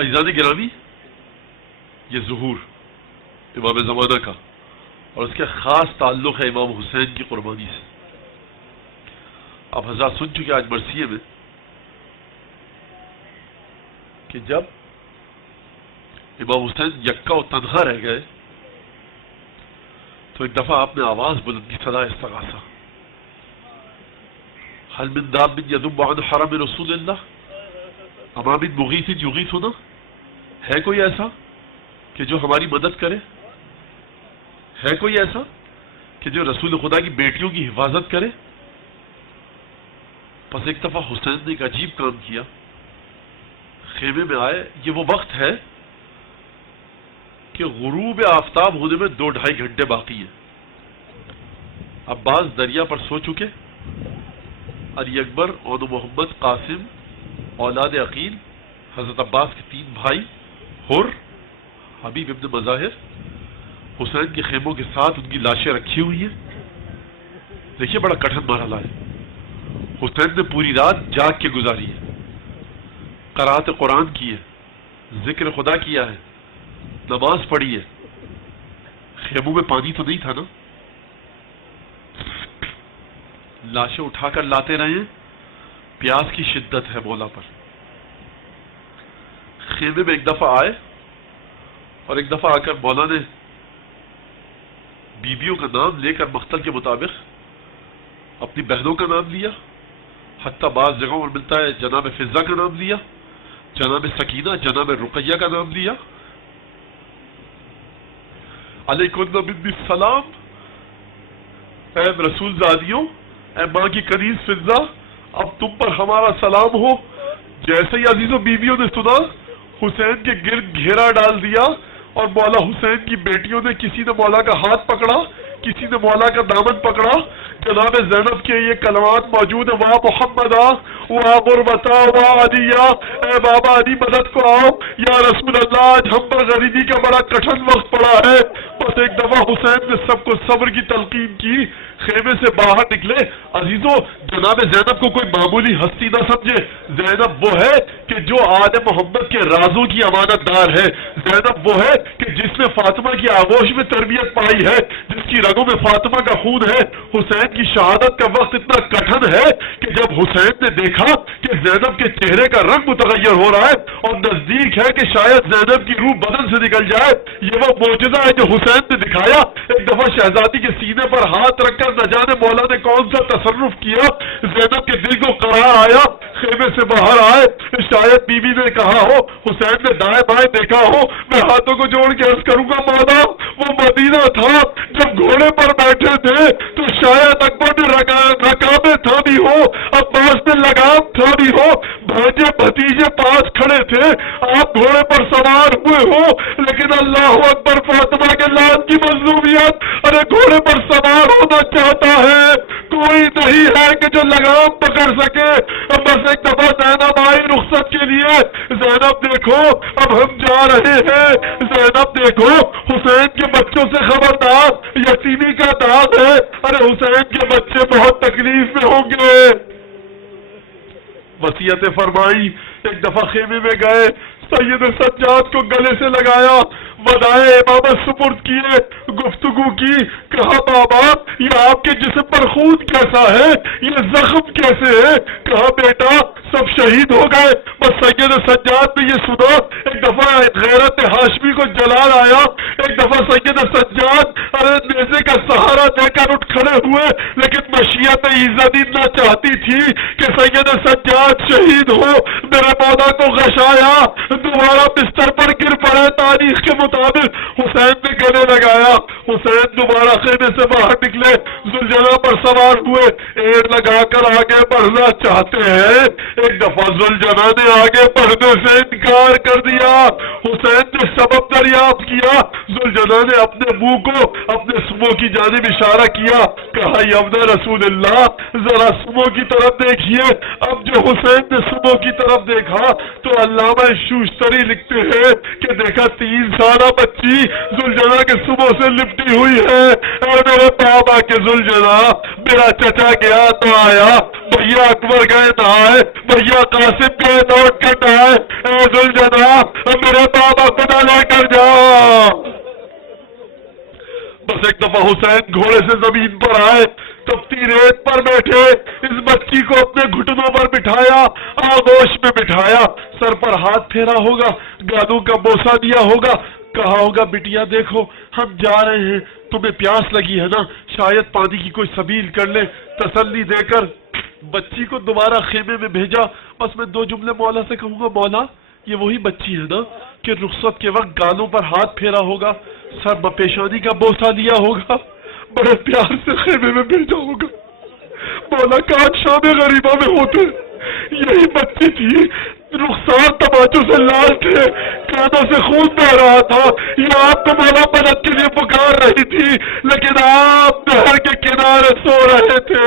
عزیزان گرامی، یہ ظہور امام زمانہ کا اور اس کے خاص تعلق ہے امام حسین کی قربانی سے. آپ حضرات سن چکے آج مرثیے میں کہ جب امام حسین یکا و تنہا رہ گئے تو ایک دفعہ آپ نے آواز بلند کی، صدا استغاثہ، هل من داب يذب عن حرم رسول اللہ اما من مغیث یغیثنا. ہے کوئی ایسا کہ جو ہماری مدد کرے؟ ہے کوئی ایسا کہ جو رسول خدا کی بیٹیوں کی حفاظت کرے؟ پس ایک دفعہ حسین نے ایک عجیب کام کیا. خیمے میں آئے، یہ وہ وقت ہے کہ غروب آفتاب ہونے میں 2-2.5 گھنٹے باقی ہیں. عباس دریا پر سو چکے، علی اکبر اور محمد قاسم اولاد عقیل، حضرت عباس کے 3 بھائی، حر، حبیب ابن مظاہر، حسین کے خیموں کے ساتھ ان کی لاشیں رکھی ہوئی ہیں. دیکھیے بڑا کٹھن مرحلہ ہے. حسین نے پوری رات جاگ کے گزاری ہے. قرأت قرآن کی ہے، ذکر خدا کیا ہے، نماز پڑھی ہے، خیموں میں پانی تو نہیں تھا نا؟ لاشیں اٹھا کر لاتے رہے ہیں، پیاس کی شدت ہے مولا پر۔ خیمے میں ایک دفعہ آئے اور ایک دفعہ آ کر مولا نے بیویوں کا نام لے کر مقتل کے مطابق اپنی بہنوں کا نام لیا، حتیٰ بعض جگہوں پر ملتا ہے جناب فضہ کا نام لیا، جناب سکینہ، جناب رقیہ کا نام لیا۔ علیکم منی السلام، اے رسول زادیوں، اے ماں کی کنیز فضہ، اب تم پر ہمارا سلام ہو۔ جیسے ہی عزیزوں بیویوں نے سنا، حسین کے گرد گھیرا ڈال دیا اور مولا حسین کی بیٹیوں نے کسی نے مولا کا ہاتھ پکڑا، کسی نے مولا کا دامن پکڑا۔ جناب زینب کے یہ کلمات موجود ہیں، واہ محمدہ واہ غربتا واہ علیہ، اے بابا علی مدد کو آؤ، یا رسول اللہ آج ہم پر غریبی کا بڑا کٹھن وقت پڑا ہے۔ بس ایک دفعہ حسین نے سب کو صبر کی تلقین کی، خیمے سے باہر نکلے۔ عزیزوں جناب زینب کو کوئی معمولی ہستی نہ سمجھے، زینب وہ ہے کہ جو آل محمد کے رازوں کی امانت دار ہے، زینب وہ ہے کہ جس نے فاطمہ کی آغوش میں تربیت پائی ہے، جس کی رگوں میں فاطمہ کا خون ہے۔ حسین کی شہادت کا وقت اتنا کٹھن ہے کہ جب حسین نے دیکھا کہ زینب کے چہرے کا رنگ متغیر ہو رہا ہے اور نزدیک ہے کہ شاید زینب کی روح بدن سے نکل جائے، یہ وہ معجزہ ہے جو حسین نے دکھایا۔ ایک دفعہ شہزادی کے سینے پر ہاتھ رکھ کر نہ جانے مولا نے کون سا تصرف کیا، زینب کے دل کو قرار آیا، خیمے سے باہر آئے۔ شاید بیوی نے کہا ہو، حسین نے دائیں بائیں دیکھا ہو، میں ہاتھوں کو جوڑ کے عرض کروں گا مولا وہ مدینہ تھا جب گھوڑے پر بیٹھے تھے تو شاید اکبر نے رکابیں تھامی ہو، عباس نے لگام تھامی ہو، بھانجے بھتیجے پاس کھڑے تھے، آپ گھوڑے پر سوار ہوئے ہو، لیکن اللہ اکبر فاطمہ کے لال کی مظلومیت، ارے گھوڑے پر سوار ہونا چاہتا ہے، کوئی نہیں ہے کہ جو لگام پکڑ سکے۔ بس ایک دفعہ زینب آئی رخصت کے لیے، زینب دیکھو اب ہم جا رہے ہیں، زینب دیکھو حسین کے بچوں سے خبردار، یتیمی کا داغ ہے، ارے حسین کے بچے بہت تکلیف میں ہوں گے۔ وصیت فرمائی، ایک دفعہ خیمے میں گئے، سید سجاد کو گلے سے لگایا، ودائے امامت سپرد کیے، گفتگو کی، کہا بابا یہ آپ کے جسم پر خون کیسا ہے، یہ زخم کیسے ہے؟ کہا بیٹا سب شہید ہو گئے۔ بس سید سجاد نے یہ سنا، ایک دفعہ غیرت ہاشمی کو جلال آیا، ایک دفعہ سید سجاد ارے نیزے کا سہارا دے کر اٹھ کھڑے ہوئے، لیکن مشیت عزت نہ چاہتی تھی کہ سید سجاد شہید ہو۔ میرے مولا کو غش آیا، دوبارہ بستر پر گر پڑے۔ تاریخ کے مطابق حسین نے گلے لگایا، حسین دوبارہ خیمے سے باہر نکلے، ذوالجناح پر سوار ہوئے، ایڑ لگا کر آگے بڑھنا چاہتے ہیں، ایک دفعہ ذوالجناح نے آگے بڑھنے سے انکار کر دیا۔ حسین نے سبب دریافت کیا، ذوالجناح نے اپنے منہ کو اپنے سمو کی جانب اشارہ کیا، کہا یابن رسول اللہ ذرا سمو کی طرف دیکھیے۔ اب جو حسین نے سمو کی طرف دیکھا تو علامہ شوشتری لکھتے ہیں کہ دیکھا 3 سالہ بچی ذوالجناح کے سمو سے لپٹی ہوئی ہے۔ اور میرے بابا کے ذوالجناح، میرا چچا گیا تو آیا، بھیا اکبر گئے نہ آئے، بھیا قاسم گئے لوٹ کر نہ آئے، اے ذوالجناح میرے بابا کو نہ لے کر جاؤ۔ بس ایک دفعہ حسین گھوڑے سے زمین پر آئے، تپتی ریت پر بیٹھے، اس بچی کو اپنے گھٹنوں پر بٹھایا، آغوش میں بٹھایا، سر پر ہاتھ پھیرا ہوگا، گالوں کا بوسہ دیا ہوگا، کہا ہوگا بٹیا دیکھو ہم جا رہے ہیں، تمہیں پیاس لگی ہے نا، شاید پانی کی کوئی سبیل کر لے، تسلی دے کر بچی کو دوبارہ خیمے میں بھیجا۔ بس میں 2 جملے مولا سے کہوں گا، مولا یہ وہی بچی ہے نا کہ رخصت کے وقت گالوں پر ہاتھ پھیرا ہوگا، سر بپیشانی کا بوسہ دیا ہوگا، بڑے پیار سے خیمے میں بھیجا ہوگا۔ مولا کاج شام غریبہ میں ہوتے یہی بچی تھی، رخسار تماچوں سے لال تھے، کانوں سے خون بہ رہا تھا، یہ آپ کو مولا مدد کے لیے پکار رہی تھی، لیکن آپ نہر کے کنارے سو رہے تھے۔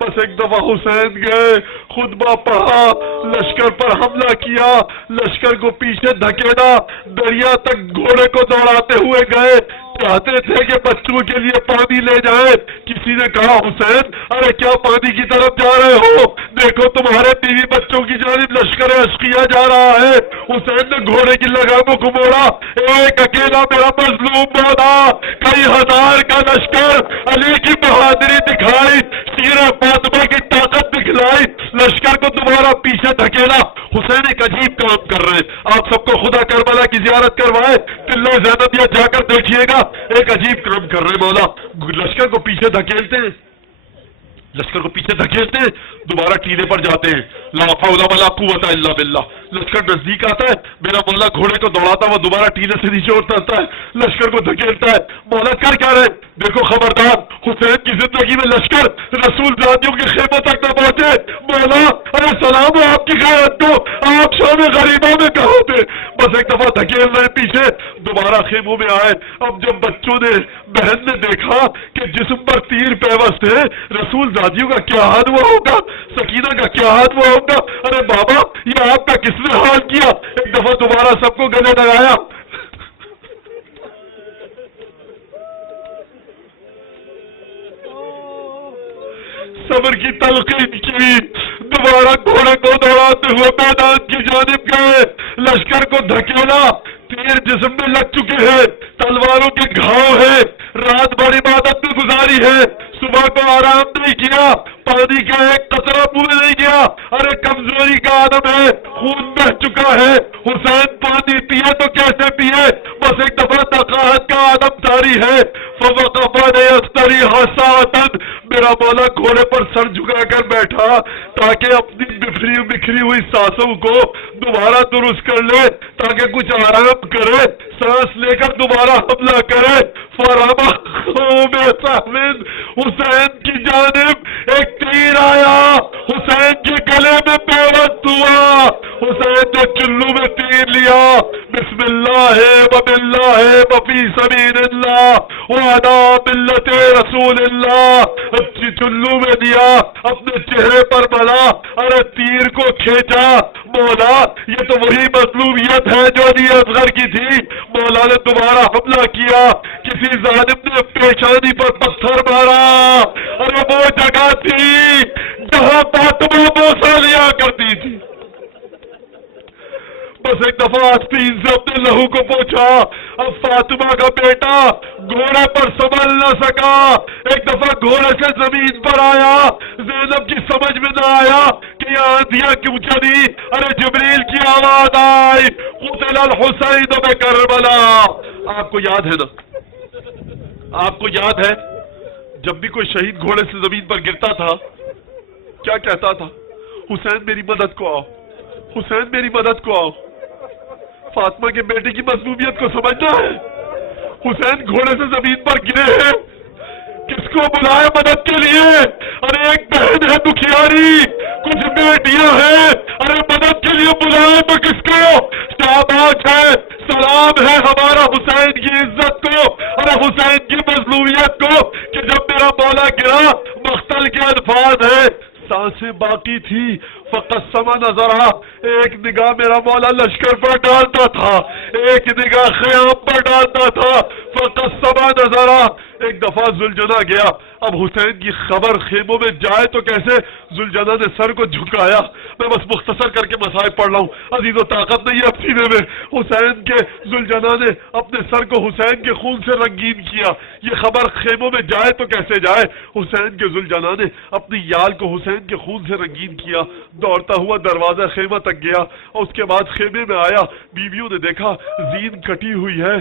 بس ایک دفعہ حسین گئے، خطبہ پڑھا، لشکر پر حملہ کیا، لشکر کو پیچھے دھکیلا، دریا تک گھوڑے کو دوڑاتے ہوئے گئے، چاہتے تھے کہ بچوں کے لیے پانی لے جائیں. کسی نے کہا حسین ارے کیا پانی کی طرف جا رہے ہو؟ دیکھو تمہارے بیوی بچوں کی جانب لشکر اشقیہ جا رہا ہے. حسین نے گھوڑے کی لگاموں کو موڑا. ایک اکیلا میرا مظلوم مولا کئی ہزار کا لشکر علی کی بہادری دکھائی, سیرہ فاطمہ کی طاقت دکھلائی, لشکر کو دوبارہ پیچھے دھکیلا. حسین ایک عجیب کام کر رہے ہیں. آپ سب کو خدا کربلا کی زیارت کروائے, قلعہ زینب یا جا کر دیکھیے گا. ایک عجیب کام کر رہے ہیں مولا. لشکر کو پیچھے دھکیلتے ہیں, لشکر کو پیچھے دھکیلتے ہیں, دوبارہ ٹیلے پر جاتے ہیں. لا حول ولا قوت الا باللہ. لشکر نزدیک آتا ہے, میرا مولا گھوڑے کو دوڑاتا ہوا دوبارہ ٹیلے سے نیچے اترتا ہے, لشکر کو دھکیلتا ہے. مولا کر کیا رہے؟ دیکھو خبردار حسین کی زندگی میں لشکر رسول زادیوں کے خیموں تک نہ پہنچے. مولا ارے سلام ہو آپ کی خیرت کو, آپ شام غریبوں میں کہاں تھے؟ بس ایک دفعہ دھکیل رہے پیچھے, دوبارہ خیموں میں آئے. اب جب بچوں نے بہن نے دیکھا کہ جسم پر تیر پیوست ہے, رسول زادیوں کا کیا حال ہوا ہوگا, سکینہ کا کیا حال ہوا ہوگا. ارے بابا یہ آپ کا کس نے حال کیا؟ ایک دفعہ دوبارہ سب کو گلے لگایا. صبر کی تلقین کی, دوبارہ گھوڑے کو دوڑاتے ہوئے میدان کی جانب گئے, لشکر کو دھکیلا. تیر جسم میں لگ چکے ہیں, تلواروں کے گھاؤ ہیں, رات بھر عبادت میں گزاری ہے, صبح کو آرام نہیں کیا, پانی کا ایک قطرہ منہ میں نہیں گیا. ارے کمزوری کا عالم ہے, خون بہہ چکا ہے. حسین پانی پیے تو کیسے پیے؟ بس ایک دفعہ تقاحت کا عالم جاری ہے. میرا مولا گھوڑے پر سر جھکا کر بیٹھا تاکہ اپنی بکھری ہوئی سانسوں کو دوبارہ درست کر لے, تاکہ کچھ آرام کرے, سانس لے کر دوبارہ حملہ کرے. حسین کی جانب ایک تیر آیا, حسین کے گلے میں پیوست ہوا. حسین نے چلو میں تیر لیا, بسم اللہ و باللہ و فی سبیل اللہ وعلی ملت رسول اللہ. چلو میں دیا, اپنے چہرے پر ملا, ارے تیر کو کھینچا. مولا یہ تو وہی مظلومیت ہے جو علی اصغر کی تھی. مولا نے دوبارہ حملہ کیا, کسی ظالم نے پیشانی پر پتھر مارا. ارے وہ جگہ تھی جہاں فاطمہ بوسہ لیا کرتی تھی. بس ایک دفعہ آستین سے اپنے لہو کو پوچھا. اب فاطمہ کا بیٹا گھوڑے پر سنبھل نہ سکا, ایک دفعہ گھوڑے سے زمین پر آیا. زینب کی سمجھ میں نہ آیا کہ یہ آندھیاں کیوں چلی. ارے جبریل کی آواز آئی, قتل الحسین بکربلا. آپ کو یاد ہے نا, آپ کو یاد ہے جب بھی کوئی شہید گھوڑے سے زمین پر گرتا تھا کیا کہتا تھا؟ حسین میری مدد کو آؤ, حسین میری مدد کو آؤ. فاطمہ کے بیٹے کی مظلومیت کو سمجھنا ہے. حسین گھوڑے سے زمین پر گرے ہیں, کس کو بلائے مدد کے لیے؟ ارے ایک بہن ہے دکھیاری, کچھ بیٹیاں ہیں, ارے مدد کے لیے بلائے تو کس کو؟ شاباش ہے, سلام ہے ہمارا حسین کی عزت کو, ارے حسین کی مظلومیت کو, کہ جب میرا مولا گرا, مقتل کے الفاظ ہیں, سانسیں باقی تھی. فقسم نظرہ, ایک نگاہ میرا مولا لشکر پر ڈالتا تھا, ایک نگاہ خیام پر ڈالتا تھا. فقسم نظرہ, ایک دفعہ ذوالجناح گیا. اب حسین کی خبر خیموں میں جائے تو کیسے؟ ذوالجناح نے سر کو جھکایا. میں بس مختصر کر کے مسائل پڑھ رہا ہوں, عزیز و طاقت نہیں ہے اب سینے میں. حسین کے ذوالجناح نے اپنے سر کو حسین کے خون سے رنگین کیا. یہ خبر خیموں میں جائے تو کیسے جائے؟ حسین کے ذوالجناح نے اپنی یال کو حسین کے خون سے رنگین کیا. دوڑتا ہوا دروازہ خیمہ تک گیا, اور اس کے بعد خیمے میں آیا. بیویوں نے دیکھا زین کٹی ہوئی ہے,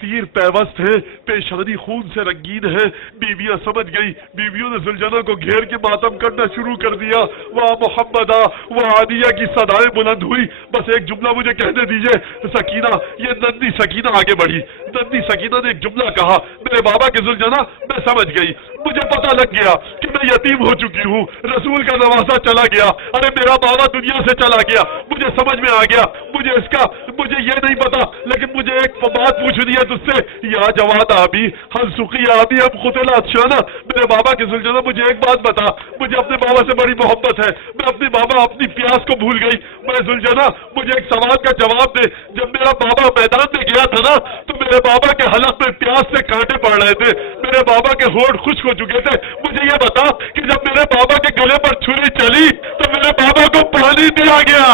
تیر پیوست ہے, پیشانی خون سے رنگین ہے. بیویاں سمجھ گئی. بیویوں نے ذوالجناح کو گھیر کے ماتم کرنا شروع کر دیا. وہ محمدہ وہ عالیہ کی صدائیں بلند ہوئی. بس ایک جملہ مجھے کہنے دیجئے. سکینہ, یہ نندی سکینہ آگے بڑھی. نندی سکینہ نے ایک جملہ کہا, میرے بابا کے ذوالجناح میں سمجھ گئی, مجھے پتہ لگ گیا کہ میں یتیم ہو چکی ہوں، رسول کا نوازا چلا گیا، ارے میرا بابا دنیا سے چلا گیا، مجھے سمجھ میں آ گیا، مجھے یہ نہیں پتا، لیکن مجھے ایک بات پوچھنی ہے تجھ سے، یا جواد آبی ہم سخی آبی ہم خطلا اچھانا، میرے بابا کے ذوالجلال مجھے ایک بات بتا، مجھے اپنے بابا سے بڑی محبت ہے، میں اپنے بابا اپنی پیاس کو بھول گئی، میں ذوالجلال مجھے ایک سوال کا جواب دے، جب میرا بابا میدان میں گیا تھا نا تو میرے بابا کے حلق میں پیاس سے کانٹے پڑ رہے تھے، میرے بابا کے ہونٹ خشک ہو چکے تھے، مجھے یہ بتا کہ جب میرے بابا کے گلے پر چھری چلی تو میرے بابا کو پانی دیا گیا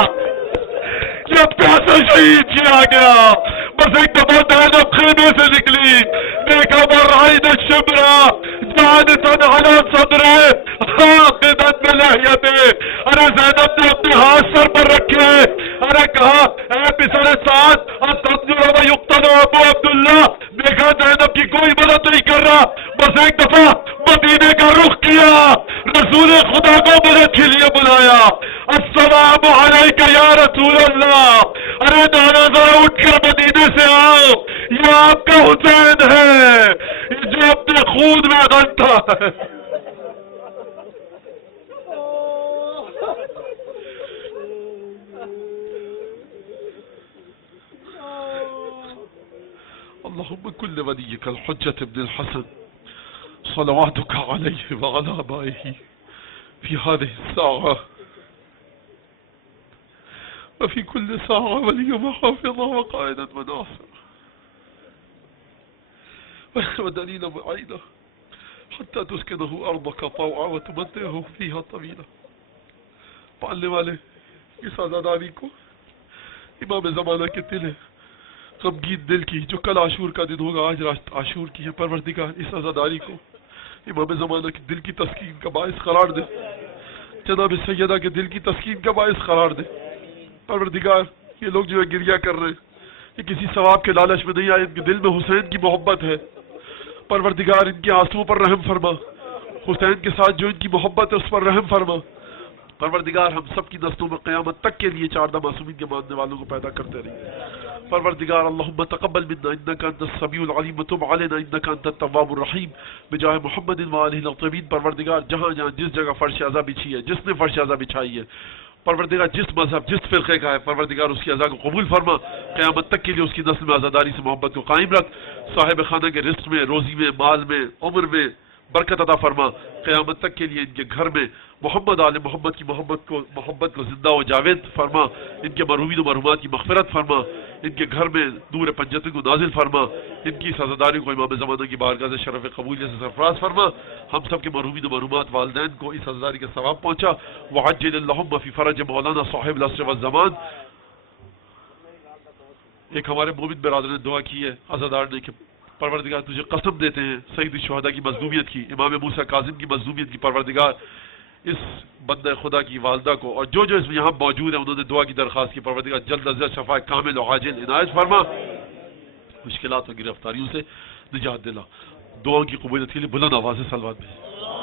یا پیاسا شہید کیا گیا؟ بس ایک دفعہ زینب خیمے سے نکلی، دیکھا مرائن شبرا جانتن علی صدرے حاقدن بلحیتے، ارے زینب نے اپنے ہاتھ سر پر رکھے، ارے کہا اے پسر سعد اتنظر و یقتل ابو عبداللہ، دیکھا زینب کی کوئی مدد نہیں کر رہا، بس ایک دفعہ مدینے کا رخ کیا، رسول خدا کو مدد کے لیے بلایا، السلام علیکہ یا رسول اللہ، ارے نانا ذرا اٹھ کر مدینے سے آؤ، یہ آپ کا حسین ہے جو اپنے خون میں غلطا ہے۔ اللهم كل وليك الحجة ابن الحسن صلواتك عليه وعلى آبائه في هذه الساعة وفي كل ساعة ولي وحافظا وقائدا وناصرا ودليلا معينا حتى تسكنه أرضك طوعا وتمتعه فيها طويلا۔ پالنے والے اس آزاداری کو امام زمانہ کے دل ہے، غمگین دل کی، جو کل عاشور کا دن ہوگا آج عاشور کی ہے، پروردگار اس آزاداری کو امام زمانہ کے دل کی تسکین کا باعث قرار دے، جناب سیدہ کے دل کی تسکین کا باعث قرار دے۔ پروردگار یہ لوگ جو ہے گریہ کر رہے ہیں، یہ کسی ثواب کے لالچ میں نہیں آئے، ان کے دل میں حسین کی محبت ہے، پروردگار ان کے آنسوؤں پر رحم فرما، حسین کے ساتھ جو ان کی محبت ہے اس پر رحم فرما، پروردگار ہم سب کی نسلوں میں قیامت تک کے لیے چاردہ معصومین کے ماننے والوں کو پیدا کرتے رہے۔ پروردگار اللہم تقبل منا انکا انت السمیع العلیم وتب علینا انکا انت التواب الرحیم بجاہ محمد وآلہ الاطہرین۔ پروردگار جہاں جہاں جس جگہ فرش عزا بچھی ہے، جس نے فرش عزا بچھائی ہے، پروردگار جس مذہب جس فرقے کا ہے، پروردگار اس کی عزا کو قبول فرما، قیامت تک کے لیے اس کی نسل میں عزاداری سے محبت کو قائم رکھ، صاحب خانہ کے رزق میں، روزی میں، مال میں، عمر میں برکت عطا فرما، قیامت تک کے لیے ان کے گھر میں محمد آل محمد کی محبت کو زندہ و جاوید فرما، ان کے مرحومین و مرحومات کی مغفرت فرما، ان کے گھر میں نور پنجتن کو نازل فرما، ان کی سزاداری کو امام زمانہ کی بارگاہ سے شرف قبولیت سے سرفراز فرما، ہم سب کے مرحومین و مرحومات والدین کو اس سزاداری کا ثواب پہنچا، وعجل اللہم فی فرج مولانا صاحب العصر والزمان۔ ایک ہمارے مومن برادر نے دعا کی ہے عزادار نے کہ پروردگار تجھے قسم دیتے ہیں سید الشہداء کی مظلومیت کی، امام موسیٰ کاظم کی مظلومیت کی، پروردگار اس بندہ خدا کی والدہ کو اور جو اس میں یہاں موجود ہیں انہوں نے دعا کی درخواست کی، پروردگار جلد از جلد شفاء کامل و عاجل عنایت فرما، مشکلات و گرفتاریوں سے نجات دلا۔ دعاؤں کی قبولیت کے لیے بلند آواز سے صلوات بھیجیں۔